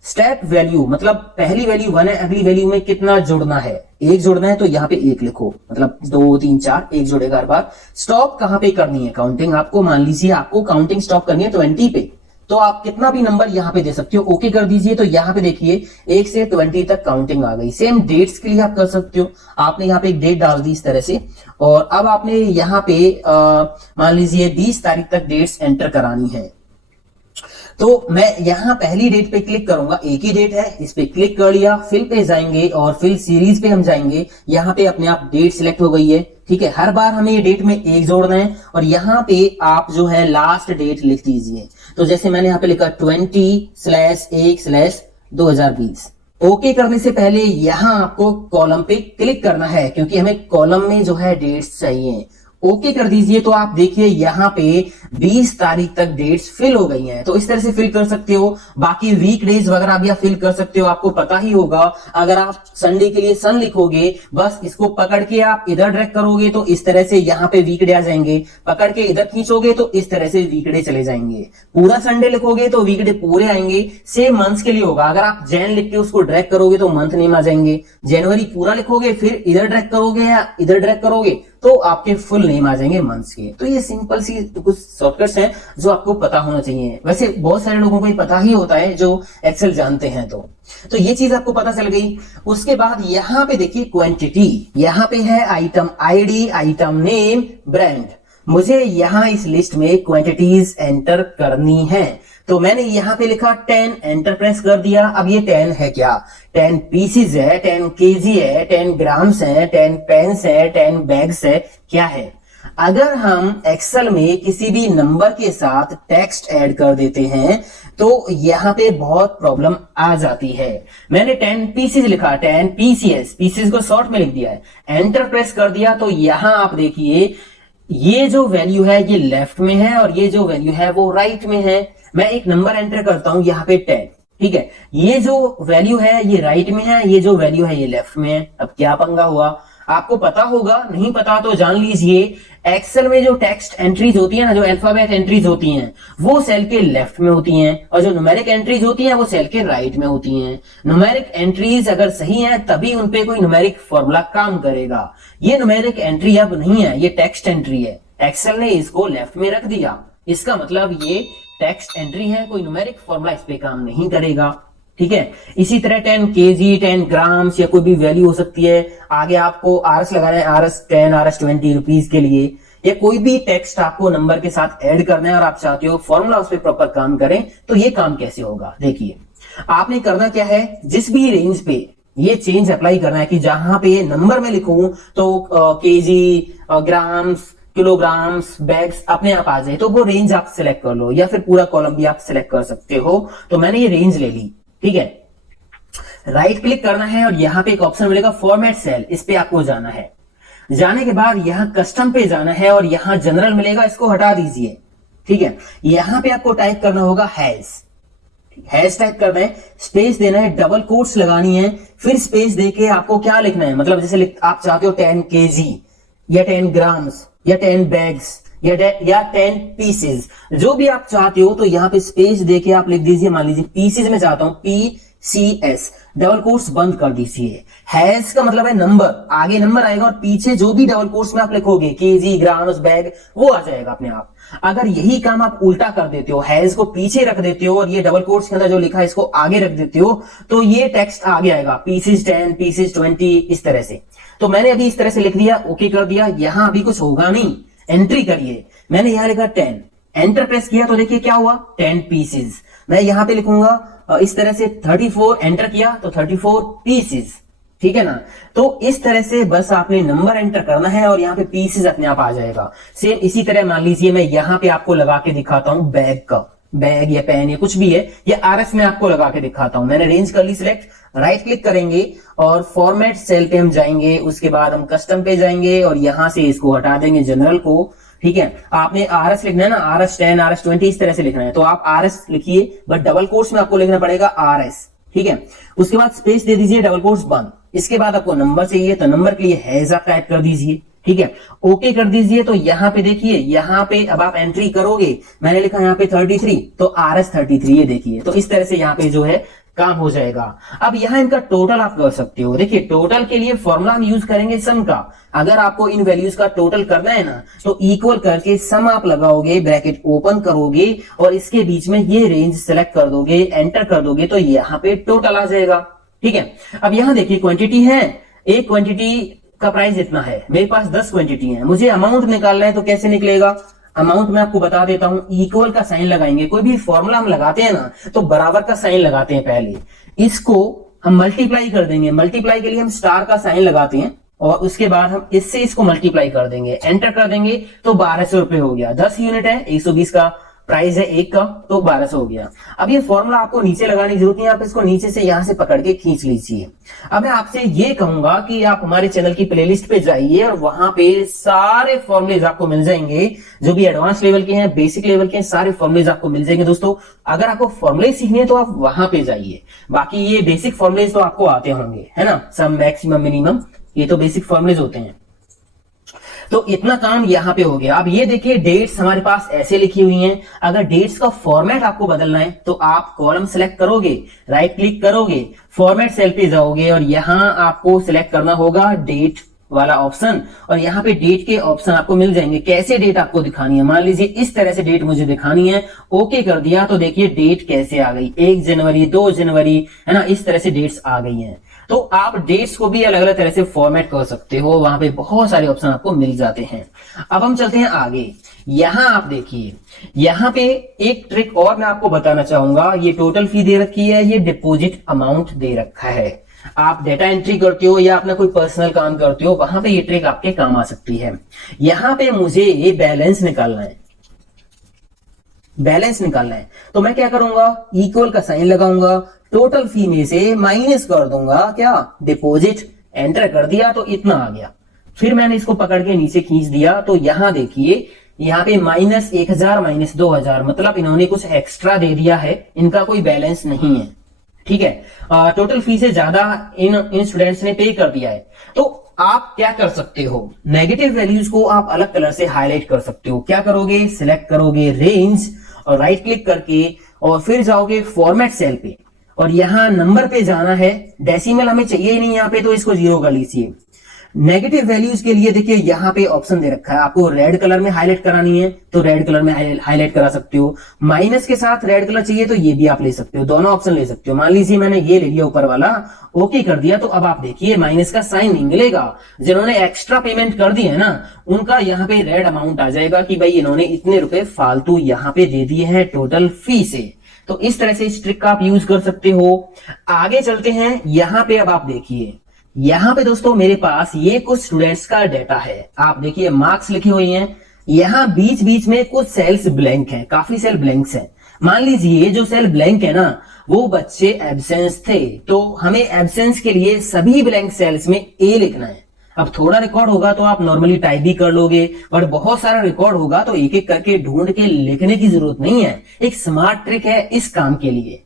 स्टेप वैल्यू मतलब पहली वैल्यू 1 है, अगली वैल्यू में कितना जुड़ना है, 1 जुड़ना है, तो यहाँ पे 1 लिखो, मतलब 2 3 4 1 जुड़ेगा हर बार। स्टॉप कहां पे करनी है काउंटिंग, आपको मान लीजिए आपको काउंटिंग स्टॉप करनी है 20 पे, तो आप कितना भी नंबर यहां पे दे सकते हो, ओके कर दीजिए। तो यहां पे देखिए 1 से 20 तक काउंटिंग आ गई। सेम डेट्स के लिए आप कर सकते हो, आपने यहां पे एक डेट डाल दी इस तरह से, और अब आपने यहां पे मान लीजिए 20 तारीख तक डेट्स एंटर करानी है। तो मैं यहां पहली डेट पे क्लिक करूंगा, एक ही डेट है, इस पे क्लिक कर लिया, फिल पे जाएंगे और फिल सीरीज पे हम जाएंगे। यहां पे अपने आप डेट सिलेक्ट हो गई है, ठीक है। हर बार हमें ये डेट में 1 जोड़ना है, और यहां पे आप जो है लास्ट डेट लिख दीजिए। तो जैसे मैंने यहां पे लिखा 20/1/2020। ओके करने से पहले यहां आपको कॉलम पे क्लिक करना है, क्योंकि हमें कॉलम में जो है डेट्स चाहिए। ओके कर दीजिए, तो आप देखिए यहां पे 20 तारीख तक डेट्स फिल हो गई हैं। तो इस तरह से फिल कर सकते हो। बाकी वीक डेज वगैरह भी आप फिल कर सकते हो, आपको पता ही होगा। अगर आप संडे के लिए सन लिखोगे, बस इसको पकड़ के आप इधर ड्रैग करोगे तो इस तरह से यहाँ पे वीकडे आ जाएंगे, पकड़ के इधर खींचोगे तो इस तरह से वीकडे चले जाएंगे। पूरा संडे लिखोगे तो वीकडे पूरे आएंगे। सेम मंथ्स के लिए होगा, अगर आप जैन लिख के उसको ड्रैग करोगे तो मंथ नेम आ जाएंगे। जनवरी पूरा लिखोगे, फिर इधर ड्रैग करोगे या इधर ड्रैग करोगे तो आपके फुल नेम आ जाएंगे मंथ्स के। तो ये सिंपल सी कुछ शॉर्टकट्स हैं जो आपको पता होना चाहिए। वैसे बहुत सारे लोगों को ये पता ही होता है जो एक्सेल जानते हैं। तो ये चीज आपको पता चल गई। उसके बाद यहां पे देखिए क्वांटिटी, यहां पे है item ID, item name, brand. मुझे यहां इस लिस्ट में क्वांटिटीज एंटर करनी है, तो मैंने यहां पे लिखा 10, एंटर प्रेस कर दिया। अब ये 10 है क्या, 10 पीसीज है, 10 केजी है, 10 ग्राम्स है, 10 पेन्स है, 10 बैग्स है, क्या है। अगर हम एक्सेल में किसी भी नंबर के साथ टेक्स्ट ऐड कर देते हैं तो यहां पे बहुत प्रॉब्लम आ जाती है। मैंने 10 पीसीज लिखा, 10 पीसीएस, पीसीज को शॉर्ट में लिख दिया है, एंटर प्रेस कर दिया। तो यहां आप देखिए ये जो वैल्यू है ये लेफ्ट में है और ये जो वैल्यू है वो राइट में है। मैं एक नंबर एंटर करता हूं यहाँ पे 10, ठीक है। ये जो वैल्यू है ये राइट में है, ये जो वैल्यू है ये लेफ्ट में है। अब क्या पंगा हुआ, आपको पता होगा, नहीं पता तो जान लीजिए। एक्सेल में जो टेक्स्ट एंट्रीज होती है ना, जो अल्फाबेट एंट्रीज होती हैं, वो सेल के लेफ्ट में होती हैं, और जो न्यूमेरिक एंट्रीज होती हैं वो सेल के राइट में होती हैं। न्यूमेरिक एंट्रीज अगर सही हैं तभी उनपे कोई न्यूमेरिक फॉर्मूला काम करेगा। ये न्यूमेरिक एंट्री अब नहीं है, ये टेक्स्ट एंट्री है। एक्सेल ने इसको लेफ्ट में रख दिया। इसका मतलब ये टेक्स्ट एंट्री है, कोई न्यूमेरिक फॉर्मूला इस पे काम नहीं करेगा। ठीक है, इसी तरह 10 केजी, 10 ग्राम्स या कोई भी वैल्यू हो सकती है। आगे आपको आरएस लगाना है, आरएस 10, आरएस 20 रुपीज के लिए, या कोई भी टेक्स्ट आपको नंबर के साथ ऐड करना है और आप चाहते हो फॉर्मूला उस पर प्रॉपर काम करें, तो ये काम कैसे होगा? देखिए, आपने करना क्या है, जिस भी रेंज पे ये चेंज अप्लाई करना है कि जहां पे नंबर में लिखूं तो केजी, ग्राम्स, किलोग्राम्स, बैग्स अपने आप आ जाए, तो वो रेंज आप सिलेक्ट कर लो, या फिर पूरा कॉलम भी आप सिलेक्ट कर सकते हो। तो मैंने ये रेंज ले ली। ठीक है, राइट क्लिक करना है और यहां पे एक ऑप्शन मिलेगा फॉर्मेट सेल, इस पे आपको जाना है। जाने के बाद यहां कस्टम पे जाना है और यहां जनरल मिलेगा, इसको हटा दीजिए। ठीक है, यहां पे आपको टाइप करना होगा हैज टाइप करना है, स्पेस देना है, डबल कोट्स लगानी है, फिर स्पेस देके आपको क्या लिखना है, मतलब जैसे आप चाहते हो 10 केजी या 10 ग्राम्स या 10 बैग्स या 10 पीसेज, जो भी आप चाहते हो, तो यहां पे स्पेस देके आप लिख दीजिए। मान लीजिए पीसेज में चाहता हूं, PCS, डबल कोट्स बंद कर दीजिए। हैज का मतलब है नंबर, आगे नंबर आएगा और पीछे जो भी डबल कोट्स में आप लिखोगे केजी, ग्राम्स, बैग, वो आ जाएगा अपने आप। अगर यही काम आप उल्टा कर देते हो, हैज को पीछे रख देते हो और ये डबल कोट्स के अंदर जो लिखा है इसको आगे रख देते हो, तो ये टेक्स्ट आगे आएगा, पीसेज 10, पीसेज 20, इस तरह से। तो मैंने अभी इस तरह से लिख दिया, ओके कर दिया। यहां अभी कुछ होगा नहीं, एंट्री करिए। मैंने यहां लिखा 10, एंटर प्रेस किया तो देखिए क्या हुआ, 10 पीसेज। मैं यहां पे लिखूंगा इस तरह से 34, एंटर किया तो 34 पीसेज। ठीक है ना, तो इस तरह से बस आपने नंबर एंटर करना है और यहाँ पे पीसेज अपने आप आ जाएगा। सेम इसी तरह मान लीजिए मैं यहाँ पे आपको लगा के दिखाता हूं बैग का, बैग या पेन या कुछ भी है, या आरएस में आपको लगा के दिखाता हूं। मैंने रेंज कर ली सिलेक्ट, राइट क्लिक करेंगे और फॉर्मेट सेल पे हम जाएंगे, उसके बाद हम कस्टम पे जाएंगे और यहां से इसको हटा देंगे जनरल को। ठीक है, आपने आरएस लिखना है ना, आरएस 10, आरएस 20 इस तरह से लिखना है, तो आप आरएस लिखिए, बट डबल कोट्स में आपको लिखना पड़ेगा आरएस। ठीक है, उसके बाद स्पेस दे दीजिए, डबल कोट्स बंद। इसके बाद आपको नंबर चाहिए तो नंबर के लिए हैज आप टाइप कर दीजिए। ठीक है, ओके कर दीजिए। तो यहाँ पे देखिए, यहाँ पे अब आप एंट्री करोगे, मैंने लिखा यहाँ पे 33, तो आरएस 33, ये देखिए। तो इस तरह से यहाँ पे जो है काम हो जाएगा। अब यहाँ इनका टोटल आप कर सकते हो। देखिए, टोटल के लिए फॉर्मूला हम यूज करेंगे सम का। अगर आपको इन वैल्यूज का टोटल करना है ना, तो इक्वल करके सम आप लगाओगे, ब्रैकेट ओपन करोगे और इसके बीच में ये रेंज सेलेक्ट कर दोगे, एंटर कर दोगे, तो यहाँ पे टोटल आ जाएगा। ठीक है, अब यहाँ देखिए क्वांटिटी है, एक क्वांटिटी का प्राइस इतना है, मेरे पास 10 क्वांटिटी है, मुझे अमाउंट निकालना है, तो कैसे निकलेगा? अमाउंट में आपको बता देता हूं, इक्वल का साइन लगाएंगे। कोई भी फॉर्मूला हम लगाते हैं ना, तो बराबर का साइन लगाते हैं पहले, इसको हम मल्टीप्लाई कर देंगे। मल्टीप्लाई के लिए हम स्टार का साइन लगाते हैं और उसके बाद हम इससे इसको मल्टीप्लाई कर देंगे, एंटर कर देंगे, तो 1200 रुपए हो गया। 10 यूनिट है, 120 का प्राइस है एक का, तो 1200 हो गया। अब ये फॉर्मूला आपको नीचे लगाने की जरूरत नहीं, आप इसको नीचे से यहां से पकड़ के खींच लीजिए। अब मैं आपसे ये कहूंगा कि आप हमारे चैनल की प्लेलिस्ट पे जाइए और वहां पे सारे फॉर्मुलेज आपको मिल जाएंगे, जो भी एडवांस लेवल के हैं, बेसिक लेवल के हैं, सारे फॉर्मुलेज आपको मिल जाएंगे। दोस्तों, अगर आपको फॉर्मुले सीखने हैं तो आप वहां पे जाइए। बाकी ये बेसिक फॉर्मुलेज तो आपको आते होंगे, है ना, सम, मैक्सिमम, मिनिमम, ये तो बेसिक फॉर्मुलेज होते हैं। तो इतना काम यहां पे हो गया। अब ये देखिए, डेट्स हमारे पास ऐसे लिखी हुई हैं। अगर डेट्स का फॉर्मेट आपको बदलना है तो आप कॉलम सेलेक्ट करोगे, राइट क्लिक करोगे, फॉर्मेट सेल पे जाओगे और यहां आपको सिलेक्ट करना होगा डेट वाला ऑप्शन, और यहाँ पे डेट के ऑप्शन आपको मिल जाएंगे। कैसे डेट आपको दिखानी है, मान लीजिए इस तरह से डेट मुझे दिखानी है, ओके कर दिया तो देखिए डेट कैसे आ गई, 1 जनवरी, 2 जनवरी, है ना, इस तरह से डेट्स आ गई हैं। तो आप डेट्स को भी अलग अलग तरह से फॉर्मेट कर सकते हो, वहां पे बहुत सारे ऑप्शन आपको मिल जाते हैं। अब हम चलते हैं आगे। यहां आप देखिए, यहां पे एक ट्रिक और मैं आपको बताना चाहूंगा। ये टोटल फी दे रखी है, ये डिपॉजिट अमाउंट दे रखा है। आप डेटा एंट्री करते हो या अपना कोई पर्सनल काम करते हो, वहां पे ये ट्रिक आपके काम आ सकती है। यहां पे मुझे ये बैलेंस निकालना है, बैलेंस निकालना है, तो मैं क्या करूंगा, इक्वल का साइन लगाऊंगा, टोटल फी में से माइनस कर दूंगा क्या, डिपॉजिट, एंटर कर दिया तो इतना आ गया। फिर मैंने इसको पकड़ के नीचे खींच दिया, तो यहां देखिए, यहाँ पे -1000 -2000, मतलब इन्होंने कुछ एक्स्ट्रा दे दिया है, इनका कोई बैलेंस नहीं है। ठीक है, टोटल फी से ज्यादा इन स्टूडेंट्स ने पे कर दिया है। तो आप क्या कर सकते हो, नेगेटिव वैल्यूज को आप अलग कलर से हाईलाइट कर सकते हो। क्या करोगे, सिलेक्ट करोगे रेंज और राइट क्लिक करके और फिर जाओगे फॉर्मेट सेल पे और यहां नंबर पे जाना है। डेसिमल हमें चाहिए ही नहीं यहाँ पे, तो इसको 0 कर लीजिए। नेगेटिव वैल्यूज के लिए देखिए यहाँ पे ऑप्शन दे रखा है, आपको रेड कलर में हाईलाइट करानी है तो रेड कलर में हाईलाइट करा सकते हो, माइनस के साथ रेड कलर चाहिए तो ये भी आप ले सकते हो, दोनों ऑप्शन ले सकते हो। मान लीजिए मैंने ये ले लिया ऊपर वाला, ओके कर दिया, तो अब आप देखिए माइनस का साइन नहीं मिलेगा। जिन्होंने एक्स्ट्रा पेमेंट कर दी है ना, उनका यहाँ पे रेड अमाउंट आ जाएगा कि भाई इन्होंने इतने रुपए फालतू यहाँ पे दे दिए हैं टोटल फी से। तो इस तरह से इस ट्रिक का आप यूज कर सकते हो। आगे चलते हैं, यहाँ पे अब आप देखिए, यहाँ पे दोस्तों मेरे पास ये कुछ स्टूडेंट्स का डेटा है, आप देखिए मार्क्स लिखी हुई हैं, यहाँ बीच बीच में कुछ सेल्स ब्लैंक हैं, काफी सेल ब्लैंक्स हैं। मान लीजिए जो सेल ब्लैंक है ना, वो बच्चे एब्सेंस थे, तो हमें एब्सेंस के लिए सभी ब्लैंक सेल्स में ए लिखना है। अब थोड़ा रिकॉर्ड होगा तो आप नॉर्मली टाइप भी कर लोगे, और बहुत सारा रिकॉर्ड होगा तो एक एक करके ढूंढ के लिखने की जरूरत नहीं है। एक स्मार्ट ट्रिक है इस काम के लिए।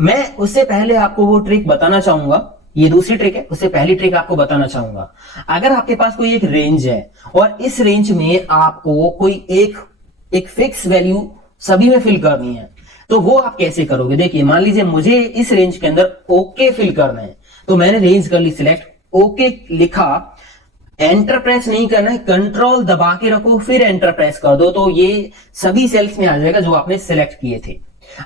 मैं उससे पहले आपको वो ट्रिक बताना चाहूंगा, ये दूसरी ट्रिक है, उससे पहली ट्रिक आपको बताना चाहूंगा। अगर आपके पास कोई एक रेंज है और इस रेंज में आपको कोई एक फिक्स वैल्यू सभी में फिल करनी है, तो वो आप कैसे करोगे? देखिए मान लीजिए मुझे इस रेंज के अंदर ओके फिल करना है, तो मैंने रेंज कर ली सिलेक्ट, ओके लिखा, एंटर प्रेस नहीं करना है, कंट्रोल दबा के रखो फिर एंटर प्रेस कर दो, तो ये सभी सेल्स में आ जाएगा जो आपने सिलेक्ट किए थे।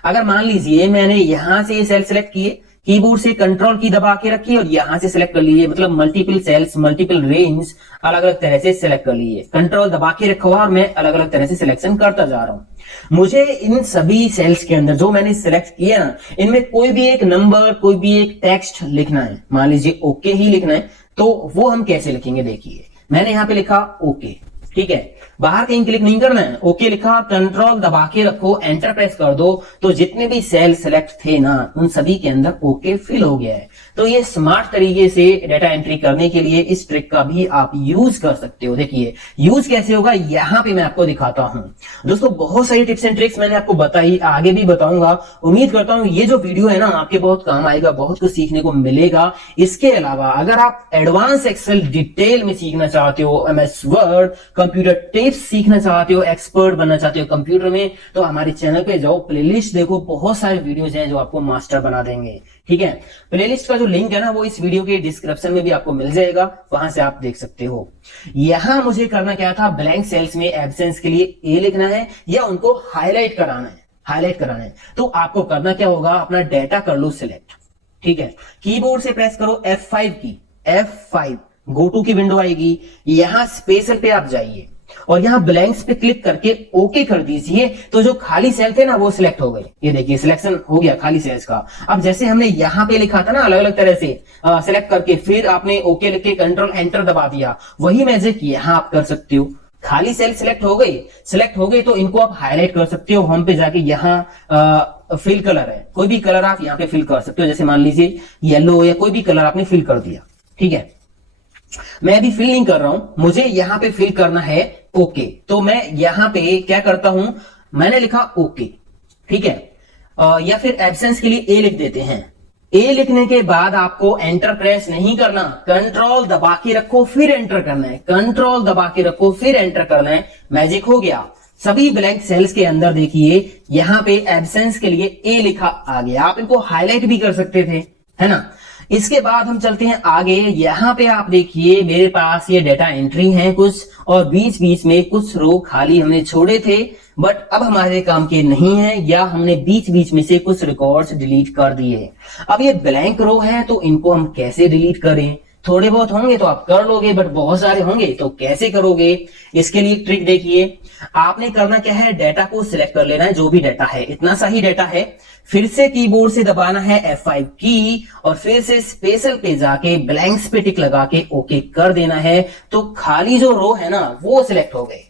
अगर मान लीजिए मैंने यहां से ये सेल सिलेक्ट किए, कीबोर्ड से कंट्रोल की दबा के रखी और यहां से सिलेक्ट कर लिए, मतलब मल्टीपल सेल्स मल्टीपल रेंज अलग अलग तरह से सिलेक्ट कर लिए, कंट्रोल दबा के रखा हुआ और मैं अलग अलग तरह से सिलेक्शन करता जा रहा हूं। मुझे इन सभी सेल्स के अंदर जो मैंने सिलेक्ट किया ना, इनमें कोई भी एक नंबर, कोई भी एक टेक्स्ट लिखना है, मान लीजिए ओके ही लिखना है, तो वो हम कैसे लिखेंगे? देखिए मैंने यहां पे लिखा ओके, ठीक है, बाहर कहीं क्लिक नहीं करना है, ओके लिखा, कंट्रोल दबा के रखो, एंटर प्रेस कर दो, तो जितने भी सेल सिलेक्ट थे ना, उन सभी के अंदर ओके फिल हो गया है। तो ये स्मार्ट तरीके से डेटा एंट्री करने के लिए इस ट्रिक का भी आप यूज कर सकते हो। देखिए यूज कैसे होगा यहां पे मैं आपको दिखाता हूं। दोस्तों बहुत सारी टिप्स एंड ट्रिक्स मैंने आपको बताई, आगे भी बताऊंगा। उम्मीद करता हूं ये जो वीडियो है ना आपके बहुत काम आएगा, बहुत कुछ सीखने को मिलेगा। इसके अलावा अगर आप एडवांस एक्सेल डिटेल में सीखना चाहते हो, एमएस वर्ड, कंप्यूटर टिप्स सीखना चाहते हो, एक्सपर्ट बनना चाहते हो कंप्यूटर में, तो हमारे चैनल पे जाओ, प्लेलिस्ट देखो, बहुत सारे वीडियोज हैं जो आपको मास्टर बना देंगे। ठीक है, प्लेलिस्ट का जो लिंक है ना वो इस वीडियो के डिस्क्रिप्शन में भी आपको मिल जाएगा, वहां से आप देख सकते हो। यहां मुझे करना क्या था, ब्लैंक सेल्स में एब्सेंस के लिए ए लिखना है या उनको हाईलाइट कराना है, हाईलाइट कराना है। तो आपको करना क्या होगा, अपना डेटा कर लो सिलेक्ट, ठीक है, कीबोर्ड से प्रेस करो F5 की, F5 गो टू की विंडो आएगी, यहां स्पेशल पे आप जाइए और यहां ब्लैंक्स पे क्लिक करके ओके कर दीजिए, तो जो खाली सेल थे ना वो सिलेक्ट हो गए। ये देखिए सिलेक्शन हो गया खाली सेल्स का। अब जैसे हमने यहां पे लिखा था ना अलग अलग तरह से सिलेक्ट करके फिर आपने ओके लिख के कंट्रोल एंटर दबा दिया, वही मैजिक यहां आप कर सकते हो। खाली सेल सिलेक्ट हो गई तो इनको आप हाईलाइट कर सकते हो। होम पे जाके यहाँ फिल कलर है, कोई भी कलर आप यहाँ पे फिल कर सकते हो, जैसे मान लीजिए येलो या कोई भी कलर आपने फिल कर दिया। ठीक है, मैं अभी फिल नहीं कर रहा हूं, मुझे यहां पे फिल करना है ओके, तो मैं यहां पे क्या करता हूं, मैंने लिखा ओके, ठीक है, या फिर एब्सेंस के लिए ए लिख देते हैं। ए लिखने के बाद आपको एंटर प्रेस नहीं करना, कंट्रोल दबा के रखो फिर एंटर करना है, कंट्रोल दबा के रखो फिर एंटर करना है। मैजिक हो गया, सभी ब्लैंक सेल्स के अंदर देखिए यहां पे एब्सेंस के लिए ए लिखा आ गया। आप इनको हाईलाइट भी कर सकते थे, है ना। इसके बाद हम चलते हैं आगे, यहां पे आप देखिए मेरे पास ये डेटा एंट्री है कुछ, और बीच बीच में कुछ रो खाली हमने छोड़े थे बट अब हमारे काम के नहीं है, या हमने बीच बीच में से कुछ रिकॉर्ड्स डिलीट कर दिए। अब ये ब्लैंक रो है तो इनको हम कैसे डिलीट करें? थोड़े बहुत होंगे तो आप कर लोगे, बट बहुत सारे होंगे तो कैसे करोगे? इसके लिए ट्रिक देखिए, आपने करना क्या है, डेटा को सिलेक्ट कर लेना है, जो भी डेटा है, इतना सा ही डेटा है, फिर से कीबोर्ड से दबाना है F5 की और फिर से स्पेशल पे जाके ब्लैंक्स पे टिक लगा के ओके कर देना है, तो खाली जो रो है ना वो सिलेक्ट हो गए।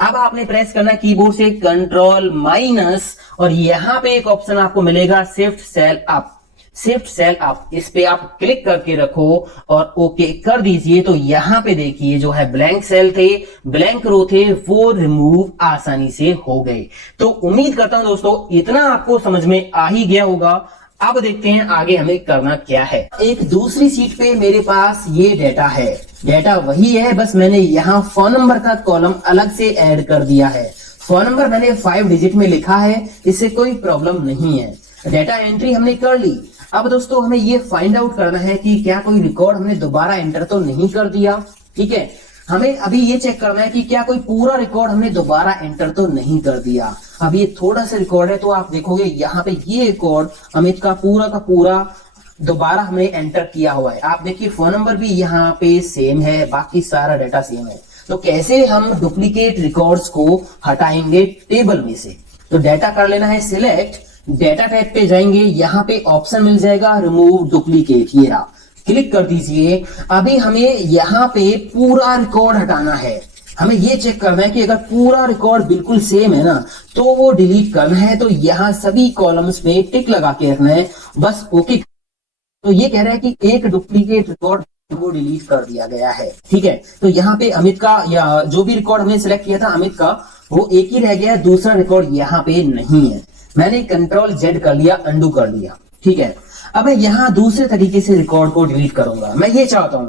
अब आपने प्रेस करना है कीबोर्ड से कंट्रोल माइनस और यहां पे एक ऑप्शन आपको मिलेगा shift cell up, shift cell up, इस पे आप क्लिक करके रखो और ओके कर दीजिए। तो यहां पे देखिए जो है ब्लैंक सेल थे, ब्लैंक रो थे, वो रिमूव आसानी से हो गए। तो उम्मीद करता हूं दोस्तों इतना आपको समझ में आ ही गया होगा। अब देखते हैं आगे हमें करना क्या है। एक दूसरी सीट पे मेरे पास ये डेटा है, डेटा वही है, बस मैंने यहाँ फोन नंबर का कॉलम अलग से ऐड कर दिया है। फोन नंबर मैंने 5 डिजिट में लिखा है, इससे कोई प्रॉब्लम नहीं है। डेटा एंट्री हमने कर ली। अब दोस्तों हमें ये फाइंड आउट करना है कि क्या कोई रिकॉर्ड हमने दोबारा एंटर तो नहीं कर दिया। ठीक है, हमें अभी ये चेक करना है कि क्या कोई पूरा रिकॉर्ड हमने दोबारा एंटर तो नहीं कर दिया। अब ये थोड़ा सा रिकॉर्ड है, तो आप देखोगे यहाँ पे ये रिकॉर्ड अमित का पूरा दोबारा हमने एंटर किया हुआ है। आप देखिए फोन नंबर भी यहाँ पे सेम है, बाकी सारा डाटा सेम है। तो कैसे हम डुप्लीकेट रिकॉर्ड्स को हटाएंगे टेबल में से? तो डाटा कर लेना है सिलेक्ट, डाटा टाइप पे जाएंगे, यहाँ पे ऑप्शन मिल जाएगा रिमूव डुप्लीकेट, ये रहा, क्लिक कर दीजिए। अभी हमें यहाँ पे पूरा रिकॉर्ड हटाना है। हमें ये चेक करना है कि अगर पूरा रिकॉर्ड बिल्कुल सेम है ना तो वो डिलीट करना है। तो यहाँ सभी कॉलम्स में टिक लगा के रखना है, बस ओके। तो ये कह रहा है कि एक डुप्लीकेट रिकॉर्ड वो डिलीट कर दिया गया है। ठीक है, तो यहाँ पे अमित का या जो भी रिकॉर्ड हमने सिलेक्ट किया था अमित का, वो एक ही रह गया है, दूसरा रिकॉर्ड यहाँ पे नहीं है। मैंने कंट्रोल जेड कर लिया, अंडू कर लिया। ठीक है, अब मैं यहाँ दूसरे तरीके से रिकॉर्ड को डिलीट करूंगा। मैं ये चाहता हूं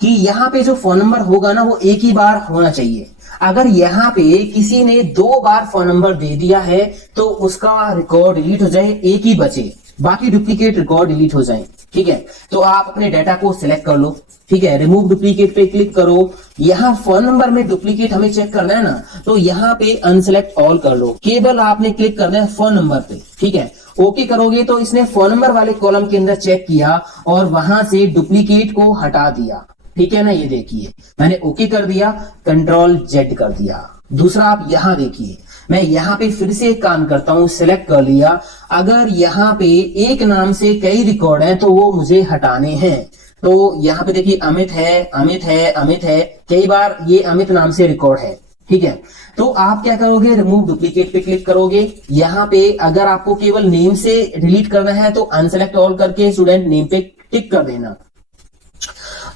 कि यहाँ पे जो फोन नंबर होगा ना वो एक ही बार होना चाहिए। अगर यहाँ पे किसी ने 2 बार फोन नंबर दे दिया है तो उसका रिकॉर्ड डिलीट हो जाए, एक ही बचे, बाकी डुप्लीकेट रिकॉर्ड डिलीट हो जाए। ठीक है, तो आप अपने डाटा को सिलेक्ट कर लो। ठीक है, रिमूव डुप्लीकेट पे क्लिक करो। यहाँ फोन नंबर में डुप्लीकेट हमें चेक करना है ना, तो यहाँ पे अनसेलेक्ट ऑल कर लो, केवल आपने क्लिक करना है फोन नंबर पे। ठीक है, ओके करोगे तो इसने फोन नंबर वाले कॉलम के अंदर चेक किया और वहां से डुप्लीकेट को हटा दिया। ठीक है ना, ये देखिए मैंने ओके कर दिया, कंट्रोल जेड कर दिया। दूसरा आप यहाँ देखिए, मैं यहाँ पे फिर से एक काम करता हूं, सिलेक्ट कर लिया। अगर यहाँ पे एक नाम से कई रिकॉर्ड हैं तो वो मुझे हटाने हैं। तो यहाँ पे देखिए अमित है, अमित है, अमित है, कई बार ये अमित नाम से रिकॉर्ड है। ठीक है, तो आप क्या करोगे, रिमूव डुप्लीकेट पे क्लिक करोगे। यहाँ पे अगर आपको केवल नेम से डिलीट करना है तो अनसेलेक्ट ऑल करके स्टूडेंट नेम पे टिक कर देना।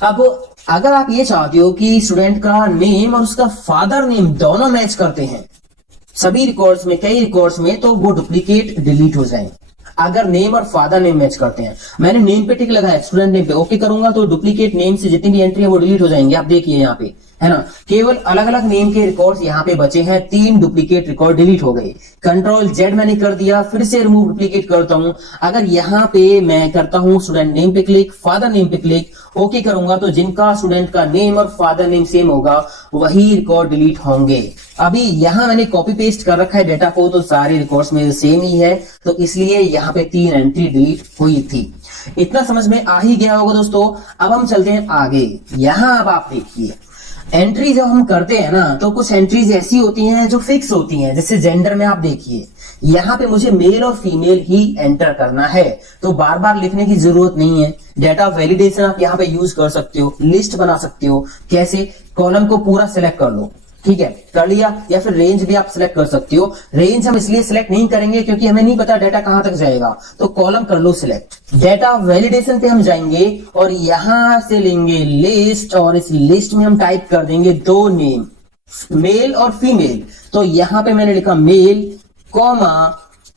अब अगर आप ये चाहते हो कि स्टूडेंट का नेम और उसका फादर नेम दोनों मैच करते हैं सभी रिकॉर्ड्स में, कई रिकॉर्ड्स में, तो वो डुप्लीकेट डिलीट हो जाए। अगर नेम और फादर नेम मैच करते हैं, मैंने नेम पे टिक लगाया, स्टूडेंट नेम पे ओके करूंगा तो डुप्लीकेट नेम से जितनी भी एंट्री है वो डिलीट हो जाएंगे। आप देखिए यहाँ पे है ना, केवल अलग अलग नेम के रिकॉर्ड्स यहाँ पे बचे हैं, 3 डुप्लीकेट रिकॉर्ड डिलीट हो गए। कंट्रोल जेड मैंने कर दिया, फिर से रिमूव डुप्लीकेट करता हूं। अगर यहाँ पे मैं करता हूं स्टूडेंट नेम पे क्लिक, फादर नेम पे क्लिक, ओके करूंगा तो जिनका स्टूडेंट का नेम और फादर नेम सेम होगा वही रिकॉर्ड डिलीट होंगे। अभी यहाँ मैंने कॉपी पेस्ट कर रखा है डाटा को, तो सारे रिकॉर्ड्स में सेम ही है, तो इसलिए यहाँ पे 3 एंट्री डिलीट हुई थी। इतना समझ में आ ही गया होगा दोस्तों। अब हम चलते हैं आगे। यहाँ अब आप देखिए, एंट्री जब हम करते हैं ना तो कुछ एंट्रीज ऐसी होती हैं जो फिक्स होती हैं। जैसे जेंडर में आप देखिए, यहाँ पे मुझे मेल और फीमेल ही एंटर करना है, तो बार बार लिखने की जरूरत नहीं है। डेटा वैलिडेशन आप यहाँ पे यूज कर सकते हो, लिस्ट बना सकते हो। कैसे, कॉलम को पूरा सिलेक्ट कर लो, ठीक है, कर लिया, या फिर रेंज भी आप सिलेक्ट कर सकते हो। रेंज हम इसलिए सिलेक्ट नहीं करेंगे क्योंकि हमें नहीं पता डाटा कहां तक जाएगा, तो कॉलम कर लो सिलेक्ट। डाटा वैलिडेशन पे हम जाएंगे और यहां से लेंगे लिस्ट, और इस लिस्ट में हम टाइप कर देंगे 2 नेम, मेल और फीमेल। तो यहां पे मैंने लिखा मेल कॉमा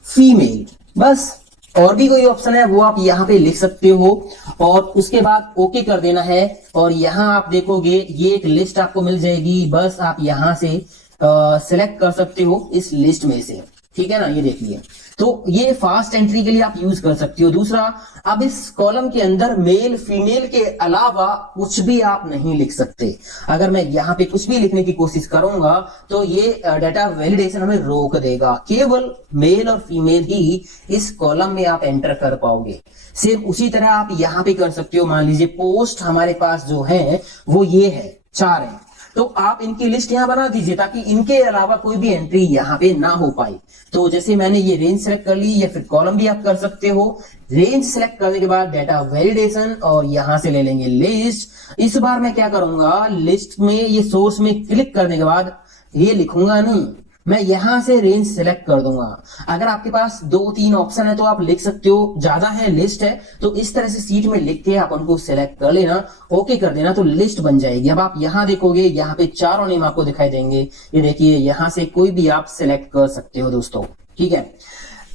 फीमेल, बस। और भी कोई ऑप्शन है वो आप यहाँ पे लिख सकते हो, और उसके बाद ओके कर देना है। और यहाँ आप देखोगे ये एक लिस्ट आपको मिल जाएगी, बस आप यहाँ से सिलेक्ट कर सकते हो इस लिस्ट में से। ठीक है ना, ये देखिए, तो ये फास्ट एंट्री के लिए आप यूज कर सकते हो। दूसरा, अब इस कॉलम के अंदर मेल फीमेल के अलावा कुछ भी आप नहीं लिख सकते। अगर मैं यहाँ पे कुछ भी लिखने की कोशिश करूंगा तो ये डाटा वैलिडेशन हमें रोक देगा। केवल मेल और फीमेल ही इस कॉलम में आप एंटर कर पाओगे। सिर्फ उसी तरह आप यहाँ पे कर सकते हो। मान लीजिए पोस्ट हमारे पास जो है वो ये है, 4 है, तो आप इनकी लिस्ट यहां बना दीजिए ताकि इनके अलावा कोई भी एंट्री यहां पे ना हो पाए। तो जैसे मैंने ये रेंज सेलेक्ट कर ली, या फिर कॉलम भी आप कर सकते हो। रेंज सेलेक्ट करने के बाद डाटा वैलिडेशन, और यहां से ले लेंगे लिस्ट। इस बार मैं क्या करूंगा, लिस्ट में ये सोर्स में क्लिक करने के बाद ये लिखूंगा नहीं, मैं यहां से रेंज सेलेक्ट कर दूंगा। अगर आपके पास 2-3 ऑप्शन है तो आप लिख सकते हो, ज्यादा है लिस्ट है तो इस तरह से सीट में लिख के आप उनको सेलेक्ट कर लेना, ओके कर देना, तो लिस्ट बन जाएगी। अब आप यहां देखोगे, यहाँ पे 4 नेम आपको दिखाई देंगे। ये देखिए, यहां से कोई भी आप सेलेक्ट कर सकते हो दोस्तों। ठीक है,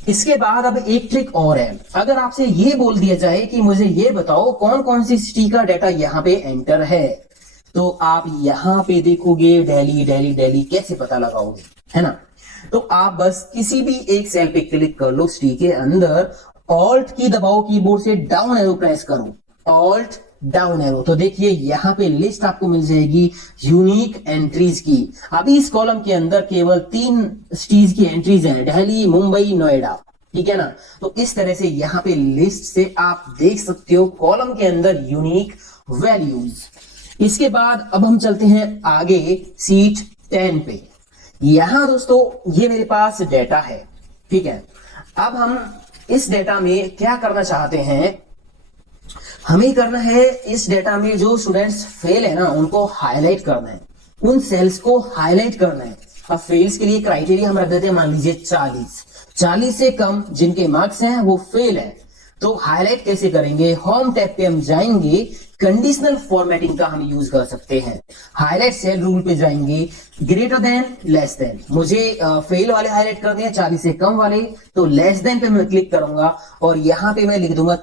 इसके बाद अब एक ट्रिक और है। अगर आपसे ये बोल दिया जाए कि मुझे ये बताओ कौन कौन सी सिटी का डाटा यहाँ पे एंटर है, तो आप यहां पे देखोगे दिल्ली दिल्ली दिल्ली, कैसे पता लगाओगे, है ना। तो आप बस किसी भी एक सेल पे क्लिक कर लो सिटी के अंदर, ऑल्ट की दबाओ कीबोर्ड से, डाउन एरो प्रेस करो, ऑल्ट डाउन एरो। तो देखिए यहाँ पे लिस्ट आपको मिल जाएगी यूनिक एंट्रीज की। अभी इस कॉलम के अंदर केवल 3 सिटीज की एंट्रीज हैं, दिल्ली, मुंबई, नोएडा, ठीक है ना। तो इस तरह से यहाँ पे लिस्ट से आप देख सकते हो कॉलम के अंदर यूनिक वैल्यूज। इसके बाद अब हम चलते हैं आगे सीट 10 पे। यहां दोस्तों ये मेरे पास डेटा है, ठीक है। अब हम इस डेटा में क्या करना चाहते हैं, हमें करना है इस डेटा में जो स्टूडेंट्स फेल है ना उनको हाईलाइट करना है, उन सेल्स को हाईलाइट करना है। अब फेल्स के लिए क्राइटेरिया हम रख देते हैं, मान लीजिए 40 से कम जिनके मार्क्स हैं वो फेल है। तो हाईलाइट कैसे करेंगे, होम टैब पे हम जाएंगे, कंडीशनल फॉर्मेटिंग का हम यूज कर सकते हैं। हाईलाइट सेल रूल पे जाएंगे, ग्रेटर देन लेस देन, मुझे फेल वाले हाईलाइट करने हैं 40 से कम वाले, तो लेस देन पे मैं क्लिक करूंगा और यहां पे मैं लिख दूंगा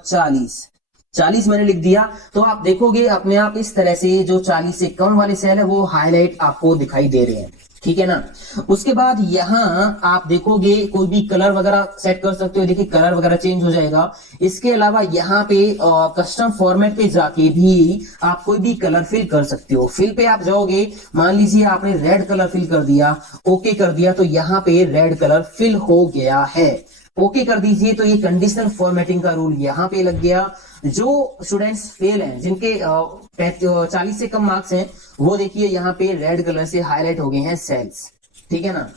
40 मैंने लिख दिया। तो आप देखोगे अपने आप इस तरह से जो 40 से कम वाले सेल है वो हाईलाइट आपको दिखाई दे रहे हैं, ठीक है ना। उसके बाद यहां आप देखोगे कोई भी कलर वगैरह सेट कर सकते हो, देखिए कलर वगैरह चेंज हो जाएगा। इसके अलावा यहाँ पे कस्टम फॉर्मेट पे जाके भी आप कोई भी कलर फिल कर सकते हो। फिल पे आप जाओगे, मान लीजिए आपने रेड कलर फिल कर दिया, ओके कर दिया, तो यहाँ पे रेड कलर फिल हो गया है, ओके कर दीजिए। तो ये कंडीशनल फॉर्मेटिंग का रूल यहाँ पे लग गया। जो स्टूडेंट्स फेल हैं जिनके 40 से कम मार्क्स हैं वो देखिए यहाँ पे रेड कलर से हाईलाइट हो गए हैं सेल्स, ठीक है ना।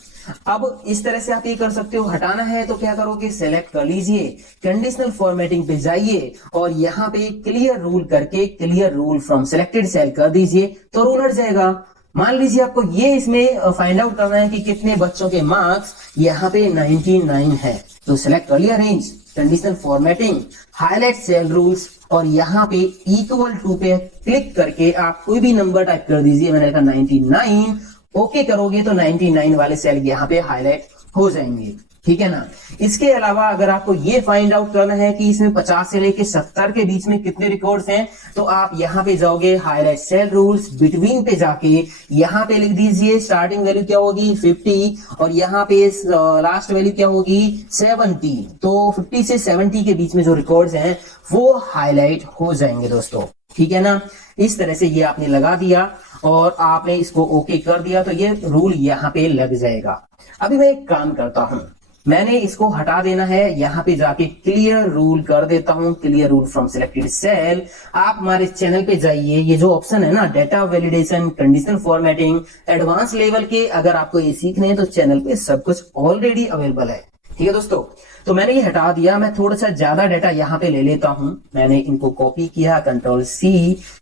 अब इस तरह से आप ये कर सकते हो। हटाना है तो क्या करोगे, सेलेक्ट कर लीजिए, कंडीशनल फॉर्मेटिंग पे जाइए और यहाँ पे क्लियर रूल करके clear rule from selected cell कर दीजिए, तो रूल हट जाएगा। मान लीजिए आपको ये इसमें फाइंड आउट करना है कि कितने बच्चों के मार्क्स, यहाँ पे 99 है, तो सिलेक्ट कर लिया range, conditional formatting, highlight cell rules और यहाँ पे इक्वल टू पे क्लिक करके आप कोई भी नंबर टाइप कर दीजिए, मैंने लिखा 99, ओके करोगे तो 99 वाले सेल यहाँ पे हाईलाइट हो जाएंगे, ठीक है ना। इसके अलावा अगर आपको ये फाइंड आउट करना है कि इसमें 50 से लेके 70 के बीच में कितने रिकॉर्ड्स हैं, तो आप यहाँ पे जाओगे हाईलाइट सेल रूल्स, बिटवीन पे जाके यहाँ पे लिख दीजिए स्टार्टिंग वैल्यू क्या होगी 50 और यहाँ पे लास्ट वैल्यू क्या होगी 70। तो 50 से 70 के बीच में जो रिकॉर्ड्स हैं वो हाईलाइट हो जाएंगे दोस्तों, ठीक है ना। इस तरह से ये आपने लगा दिया और आपने इसको ओके कर दिया तो ये रूल यहाँ पे लग जाएगा। अभी मैं एक काम करता हूं, मैंने इसको हटा देना है, यहाँ पे जाके क्लियर रूल कर देता हूं, clear rule from selected cell. आप हमारे चैनल पे जाइए, ये जो ऑप्शन है ना data validation, conditional formatting, advance level के अगर आपको ये सीखने हैं तो चैनल पे सब कुछ ऑलरेडी अवेलेबल है, ठीक है दोस्तों। तो मैंने ये हटा दिया, मैं थोड़ा सा ज्यादा डाटा यहाँ पे ले लेता हूं, मैंने इनको कॉपी किया, Ctrl+C,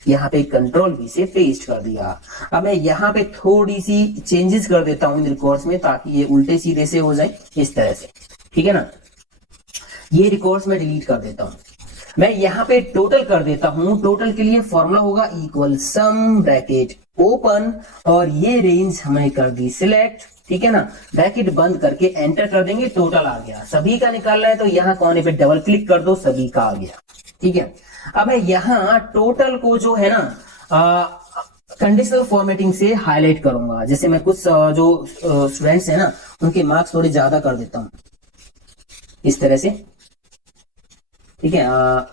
यहाँ पे Ctrl+V से पेस्ट कर दिया। अब मैं यहाँ पे थोड़ी सी चेंजेस कर देता हूं इन रिकॉर्ड्स में ताकि ये उल्टे सीधे से हो जाए इस तरह से, ठीक है ना। ये रिकॉर्ड्स में डिलीट कर देता हूं, मैं यहाँ पे टोटल कर देता हूं। टोटल के लिए फॉर्मूला होगा इक्वल सम ब्रैकेट ओपन और ये रेंज हमें कर दी सिलेक्ट, ठीक है ना। ब्रैकेट बंद करके एंटर कर देंगे, टोटल आ गया। सभी का निकालना है तो यहाँ कोने पे डबल क्लिक कर दो, सभी का आ गया, ठीक है। अब मैं यहाँ टोटल को जो है ना कंडीशनल फॉर्मेटिंग से हाईलाइट करूंगा। जैसे मैं कुछ जो स्टूडेंट्स है ना उनके मार्क्स थोड़े ज्यादा कर देता हूं इस तरह से, ठीक है।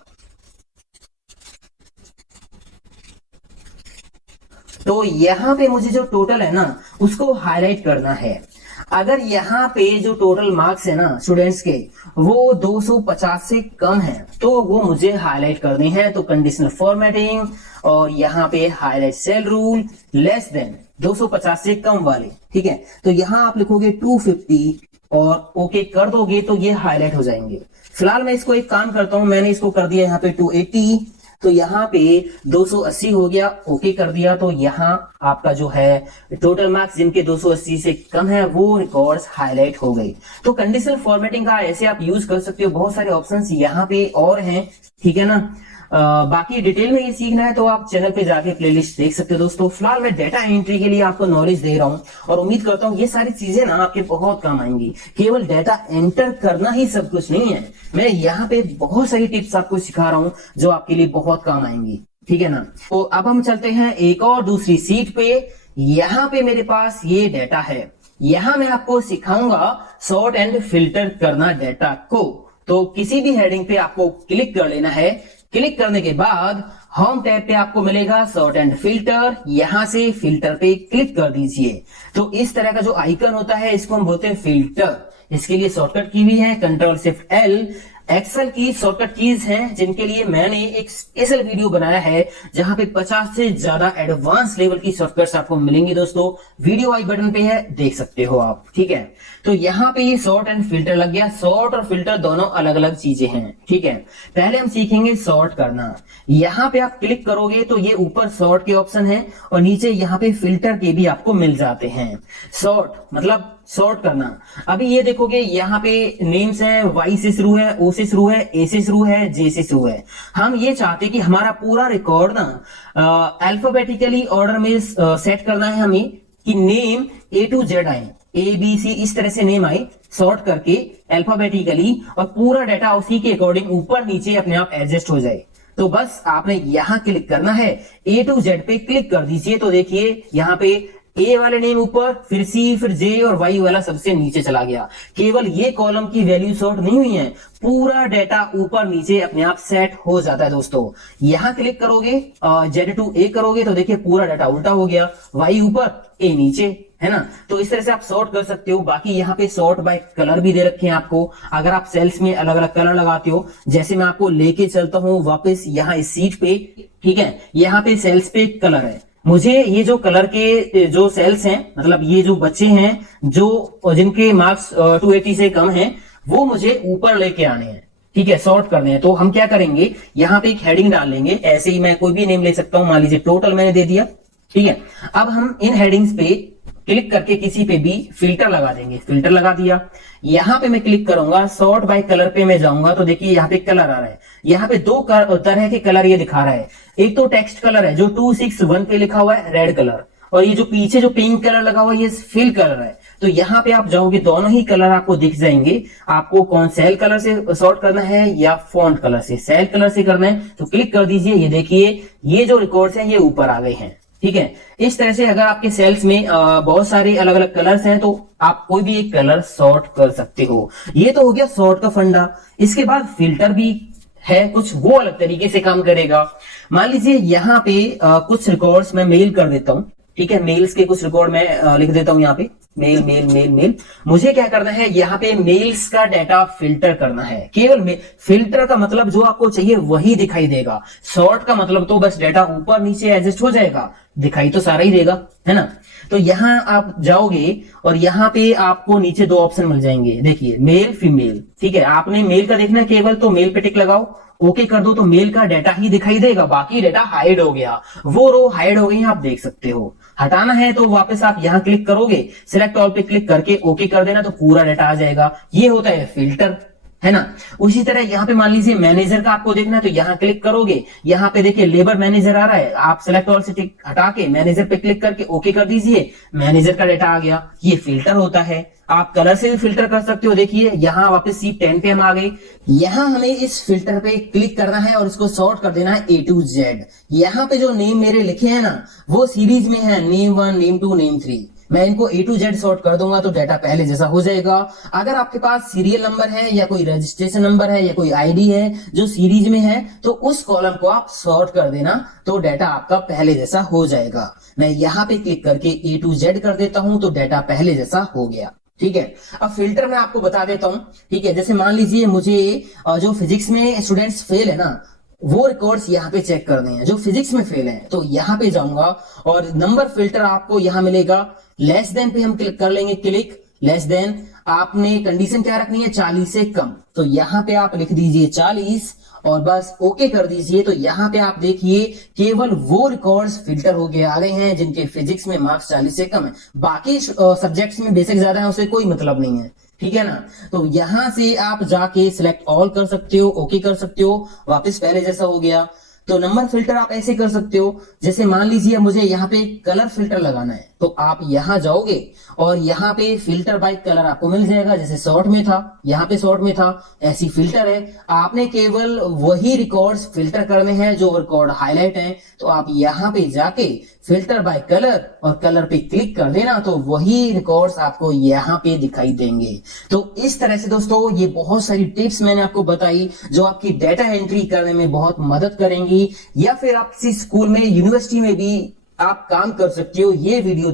तो यहां पे मुझे जो टोटल है ना उसको हाईलाइट करना है। अगर यहाँ पे जो टोटल मार्क्स है ना स्टूडेंट्स के वो 250 से कम है तो वो मुझे हाईलाइट करने हैं। तो कंडीशनल फॉर्मेटिंग और यहाँ पे highlight cell rule, less than 250 से कम वाले, ठीक है। तो यहाँ आप लिखोगे 250 और ओके कर दोगे तो ये हाईलाइट हो जाएंगे। फिलहाल मैं इसको एक काम करता हूं, मैंने इसको कर दिया यहाँ पे 280, तो यहाँ पे 280 हो गया, ओके कर दिया। तो यहाँ आपका जो है टोटल मार्क्स जिनके 280 से कम है वो रिकॉर्ड्स हाईलाइट हो गई। तो कंडीशनल फॉर्मेटिंग का ऐसे आप यूज कर सकते हो, बहुत सारे ऑप्शंस यहाँ पे और हैं, ठीक है ना। बाकी डिटेल में ये सीखना है तो आप चैनल पे जाके प्लेलिस्ट देख सकते हो दोस्तों। फिलहाल मैं डेटा एंट्री के लिए आपको नॉलेज दे रहा हूं और उम्मीद करता हूं ये सारी चीजें ना आपके बहुत काम आएंगी। केवल डेटा एंटर करना ही सब कुछ नहीं है, मैं यहाँ पे बहुत सारी टिप्स आपको सिखा रहा हूं जो आपके लिए बहुत काम आएंगी, ठीक है ना। तो अब हम चलते हैं एक और दूसरी सीट पे। यहाँ पे मेरे पास ये डेटा है, यहाँ मैं आपको सिखाऊंगा सॉर्ट एंड फिल्टर करना डेटा को। तो किसी भी हेडिंग पे आपको क्लिक कर लेना है, क्लिक करने के बाद होम टैब पे आपको मिलेगा सॉर्ट एंड फिल्टर, यहां से फिल्टर पे क्लिक कर दीजिए। तो इस तरह का जो आइकन होता है इसको हम बोलते हैं फिल्टर। इसके लिए शॉर्टकट की भी है कंट्रोल शिफ्ट एल। एक्सेल की शॉर्टकट कीज हैं जिनके लिए मैंने एक स्पेशल वीडियो बनाया है जहां पे 50 से ज्यादा एडवांस लेवल की शॉर्टकट्स आपको मिलेंगी दोस्तों। वीडियो आई बटन पे है, देख सकते हो आप, ठीक है। तो यहाँ पे ये सॉर्ट एंड फिल्टर लग गया। सॉर्ट और फिल्टर दोनों अलग अलग चीजें हैं, ठीक है। पहले हम सीखेंगे सॉर्ट करना। यहाँ पे आप क्लिक करोगे तो ये ऊपर सॉर्ट के ऑप्शन है और नीचे यहाँ पे फिल्टर के भी आपको मिल जाते हैं। सॉर्ट मतलब सॉर्ट करना। अभी ये देखोगे यहाँ पे नेम्स है, वाई से शुरू है, ओ से शुरू है, ए से शुरू है, जे से शुरू है। हम ये चाहते कि हमारा पूरा रिकॉर्ड ना अल्फाबेटिकली ऑर्डर में सेट करना है हमें, कि नेम ए टू जेड आए, ए बी सी इस तरह से नेम आए सॉर्ट करके अल्फाबेटिकली, और पूरा डाटा उसी के अकॉर्डिंग ऊपर नीचे अपने आप एडजस्ट हो जाए। तो बस आपने यहां क्लिक करना है, ए टू जेड पे क्लिक कर दीजिए। तो देखिए यहाँ पे ए वाले नेम ऊपर, फिर सी, फिर जे और वाई वाला सबसे नीचे चला गया। केवल ये कॉलम की वैल्यू सॉर्ट नहीं हुई है, पूरा डाटा ऊपर नीचे अपने आप सेट हो जाता है दोस्तों। यहां क्लिक करोगे जेड टू ए करोगे तो देखिए पूरा डाटा उल्टा हो गया, वाई ऊपर ए नीचे, है ना। तो इस तरह से आप सॉर्ट कर सकते हो। बाकी यहाँ पे सॉर्ट बाय कलर भी दे रखे हैं आपको। अगर आप सेल्स में अलग अलग कलर लगाते हो, जैसे मैं आपको लेके चलता हूं वापस यहाँ इस सीट पे, ठीक है। यहाँ पे सेल्स पे कलर है, मुझे ये जो कलर के जो सेल्स हैं, मतलब ये जो बच्चे हैं जो जिनके मार्क्स 280 से कम हैं, वो मुझे ऊपर लेके आने हैं, ठीक है, सॉर्ट करने हैं। तो हम क्या करेंगे, यहाँ पे एक हेडिंग डाल लेंगे। ऐसे ही मैं कोई भी नेम ले सकता हूं, मान लीजिए टोटल मैंने दे दिया, ठीक है। अब हम इन हेडिंग्स पे क्लिक करके किसी पे भी फिल्टर लगा देंगे। फिल्टर लगा दिया, यहां पे मैं क्लिक करूंगा, सॉर्ट बाय कलर पे मैं जाऊंगा तो देखिए यहाँ पे कलर आ रहा है। यहाँ पे दो तरह के कलर ये दिखा रहा है। एक तो टेक्स्ट कलर है जो 261 पे लिखा हुआ है, रेड कलर, और ये जो पीछे जो पिंक कलर लगा हुआ है ये फिल कलर है। तो यहाँ पे आप जाओगे, दोनों ही कलर आपको दिख जाएंगे। आपको कौन सेल कलर से सॉर्ट करना है या फॉन्ट कलर से, सेल कलर से करना है तो क्लिक कर दीजिए। ये देखिए ये जो रिकॉर्ड्स हैं ये ऊपर आ गए हैं, ठीक है। इस तरह से अगर आपके सेल्स में बहुत सारे अलग अलग कलर्स हैं तो आप कोई भी एक कलर सॉर्ट कर सकते हो। ये तो हो गया सॉर्ट का फंडा। इसके बाद फिल्टर भी है कुछ, वो अलग तरीके से काम करेगा। मान लीजिए यहाँ पे कुछ रिकॉर्ड्स मैं मेल कर देता हूँ, ठीक है। मेल्स के कुछ रिकॉर्ड मैं लिख देता हूँ यहाँ पे, मेल मेल मेल मेल। मुझे क्या करना है, यहाँ पे मेल्स का डाटा फिल्टर करना है। केवल फिल्टर का मतलब जो आपको चाहिए वही दिखाई देगा। सॉर्ट का मतलब तो बस डाटा ऊपर नीचे एडजस्ट हो जाएगा, दिखाई तो सारा ही देगा, है ना। तो यहाँ आप जाओगे और यहाँ पे आपको नीचे दो ऑप्शन मिल जाएंगे, देखिए मेल फीमेल, ठीक है। आपने मेल का देखना है केवल, तो मेल पे टिक लगाओ, ओके कर दो, तो मेल का डाटा ही दिखाई देगा, बाकी डाटा हाइड हो गया। वो रो हाइड हो गई, आप देख सकते हो। हटाना है तो वापस आप यहाँ क्लिक करोगे, सिलेक्ट ऑल पे क्लिक करके ओके कर देना, तो पूरा डाटा आ जाएगा। ये होता है फिल्टर, है ना। उसी तरह यहाँ पे मान लीजिए मैनेजर का आपको देखना है तो यहाँ क्लिक करोगे, यहाँ पे देखिए लेबर मैनेजर आ रहा है, आप सिलेक्ट ऑल से टिक हटा के मैनेजर पे क्लिक करके ओके कर दीजिए, मैनेजर का डाटा आ गया। ये फिल्टर होता है। आप कलर से भी फिल्टर कर सकते हो। देखिए यहाँ वापस सीट 10 पे हम आ गए। यहाँ हमें इस फिल्टर पे क्लिक करना है और इसको सॉर्ट कर देना है ए टू जेड। यहाँ पे जो नेम मेरे लिखे हैं ना, वो सीरीज में है, नेम 1, नेम 2, नेम 3। मैं इनको ए टू जेड सॉर्ट कर दूंगा तो डाटा पहले जैसा हो जाएगा। अगर आपके पास सीरियल नंबर है या कोई रजिस्ट्रेशन नंबर है या कोई आईडी है जो सीरीज में है, तो उस कॉलम को आप सॉर्ट कर देना, तो डाटा आपका पहले जैसा हो जाएगा। मैं यहाँ पे क्लिक करके ए टू जेड कर देता हूं तो डाटा पहले जैसा हो गया, ठीक है। अब फिल्टर मैं आपको बता देता हूं, ठीक है। जैसे मान लीजिए मुझे जो फिजिक्स में स्टूडेंट्स फेल है ना, वो रिकॉर्ड्स यहाँ पे चेक करने हैं जो फिजिक्स में फेल हैं। तो यहाँ पे जाऊंगा और नंबर फिल्टर आपको यहाँ मिलेगा। लेस देन पे हम क्लिक कर लेंगे, क्लिक लेस देन। आपने कंडीशन क्या रखनी है, 40 से कम, तो यहाँ पे आप लिख दीजिए 40 और बस ओके कर दीजिए। तो यहाँ पे आप देखिए केवल वो रिकॉर्ड्स फिल्टर होके आ रहे हैं जिनके फिजिक्स में मार्क्स 40 से कम है। बाकी सब्जेक्ट्स में बेसिक ज्यादा है, उसे कोई मतलब नहीं है, ठीक है ना। तो यहां से आप जाके सिलेक्ट ऑल कर सकते हो, ओके कर सकते हो, वापस पहले जैसा हो गया। तो नंबर फिल्टर आप ऐसे कर सकते हो, जैसे मान लीजिए मुझे यहाँ पे कलर फिल्टर लगाना है, तो आप यहां जाओगे और यहाँ पे फिल्टर बाय कलर आपको मिल जाएगा, जैसे शॉर्ट में था, यहाँ पे शॉर्ट में था, ऐसी फिल्टर है। आपने केवल वही रिकॉर्ड्स फिल्टर करने हैं जो रिकॉर्ड हाईलाइट हैं। तो आप यहाँ पे जाके फिल्टर बाय कलर और कलर पे क्लिक कर देना, तो वही रिकॉर्ड्स आपको यहाँ पे दिखाई देंगे। तो इस तरह से दोस्तों ये बहुत सारी टिप्स मैंने आपको बताई जो आपकी डेटा एंट्री करने में बहुत मदद करेंगी, या फिर आप किसी स्कूल में, यूनिवर्सिटी में भी आप काम कर सकते हो ये वीडियो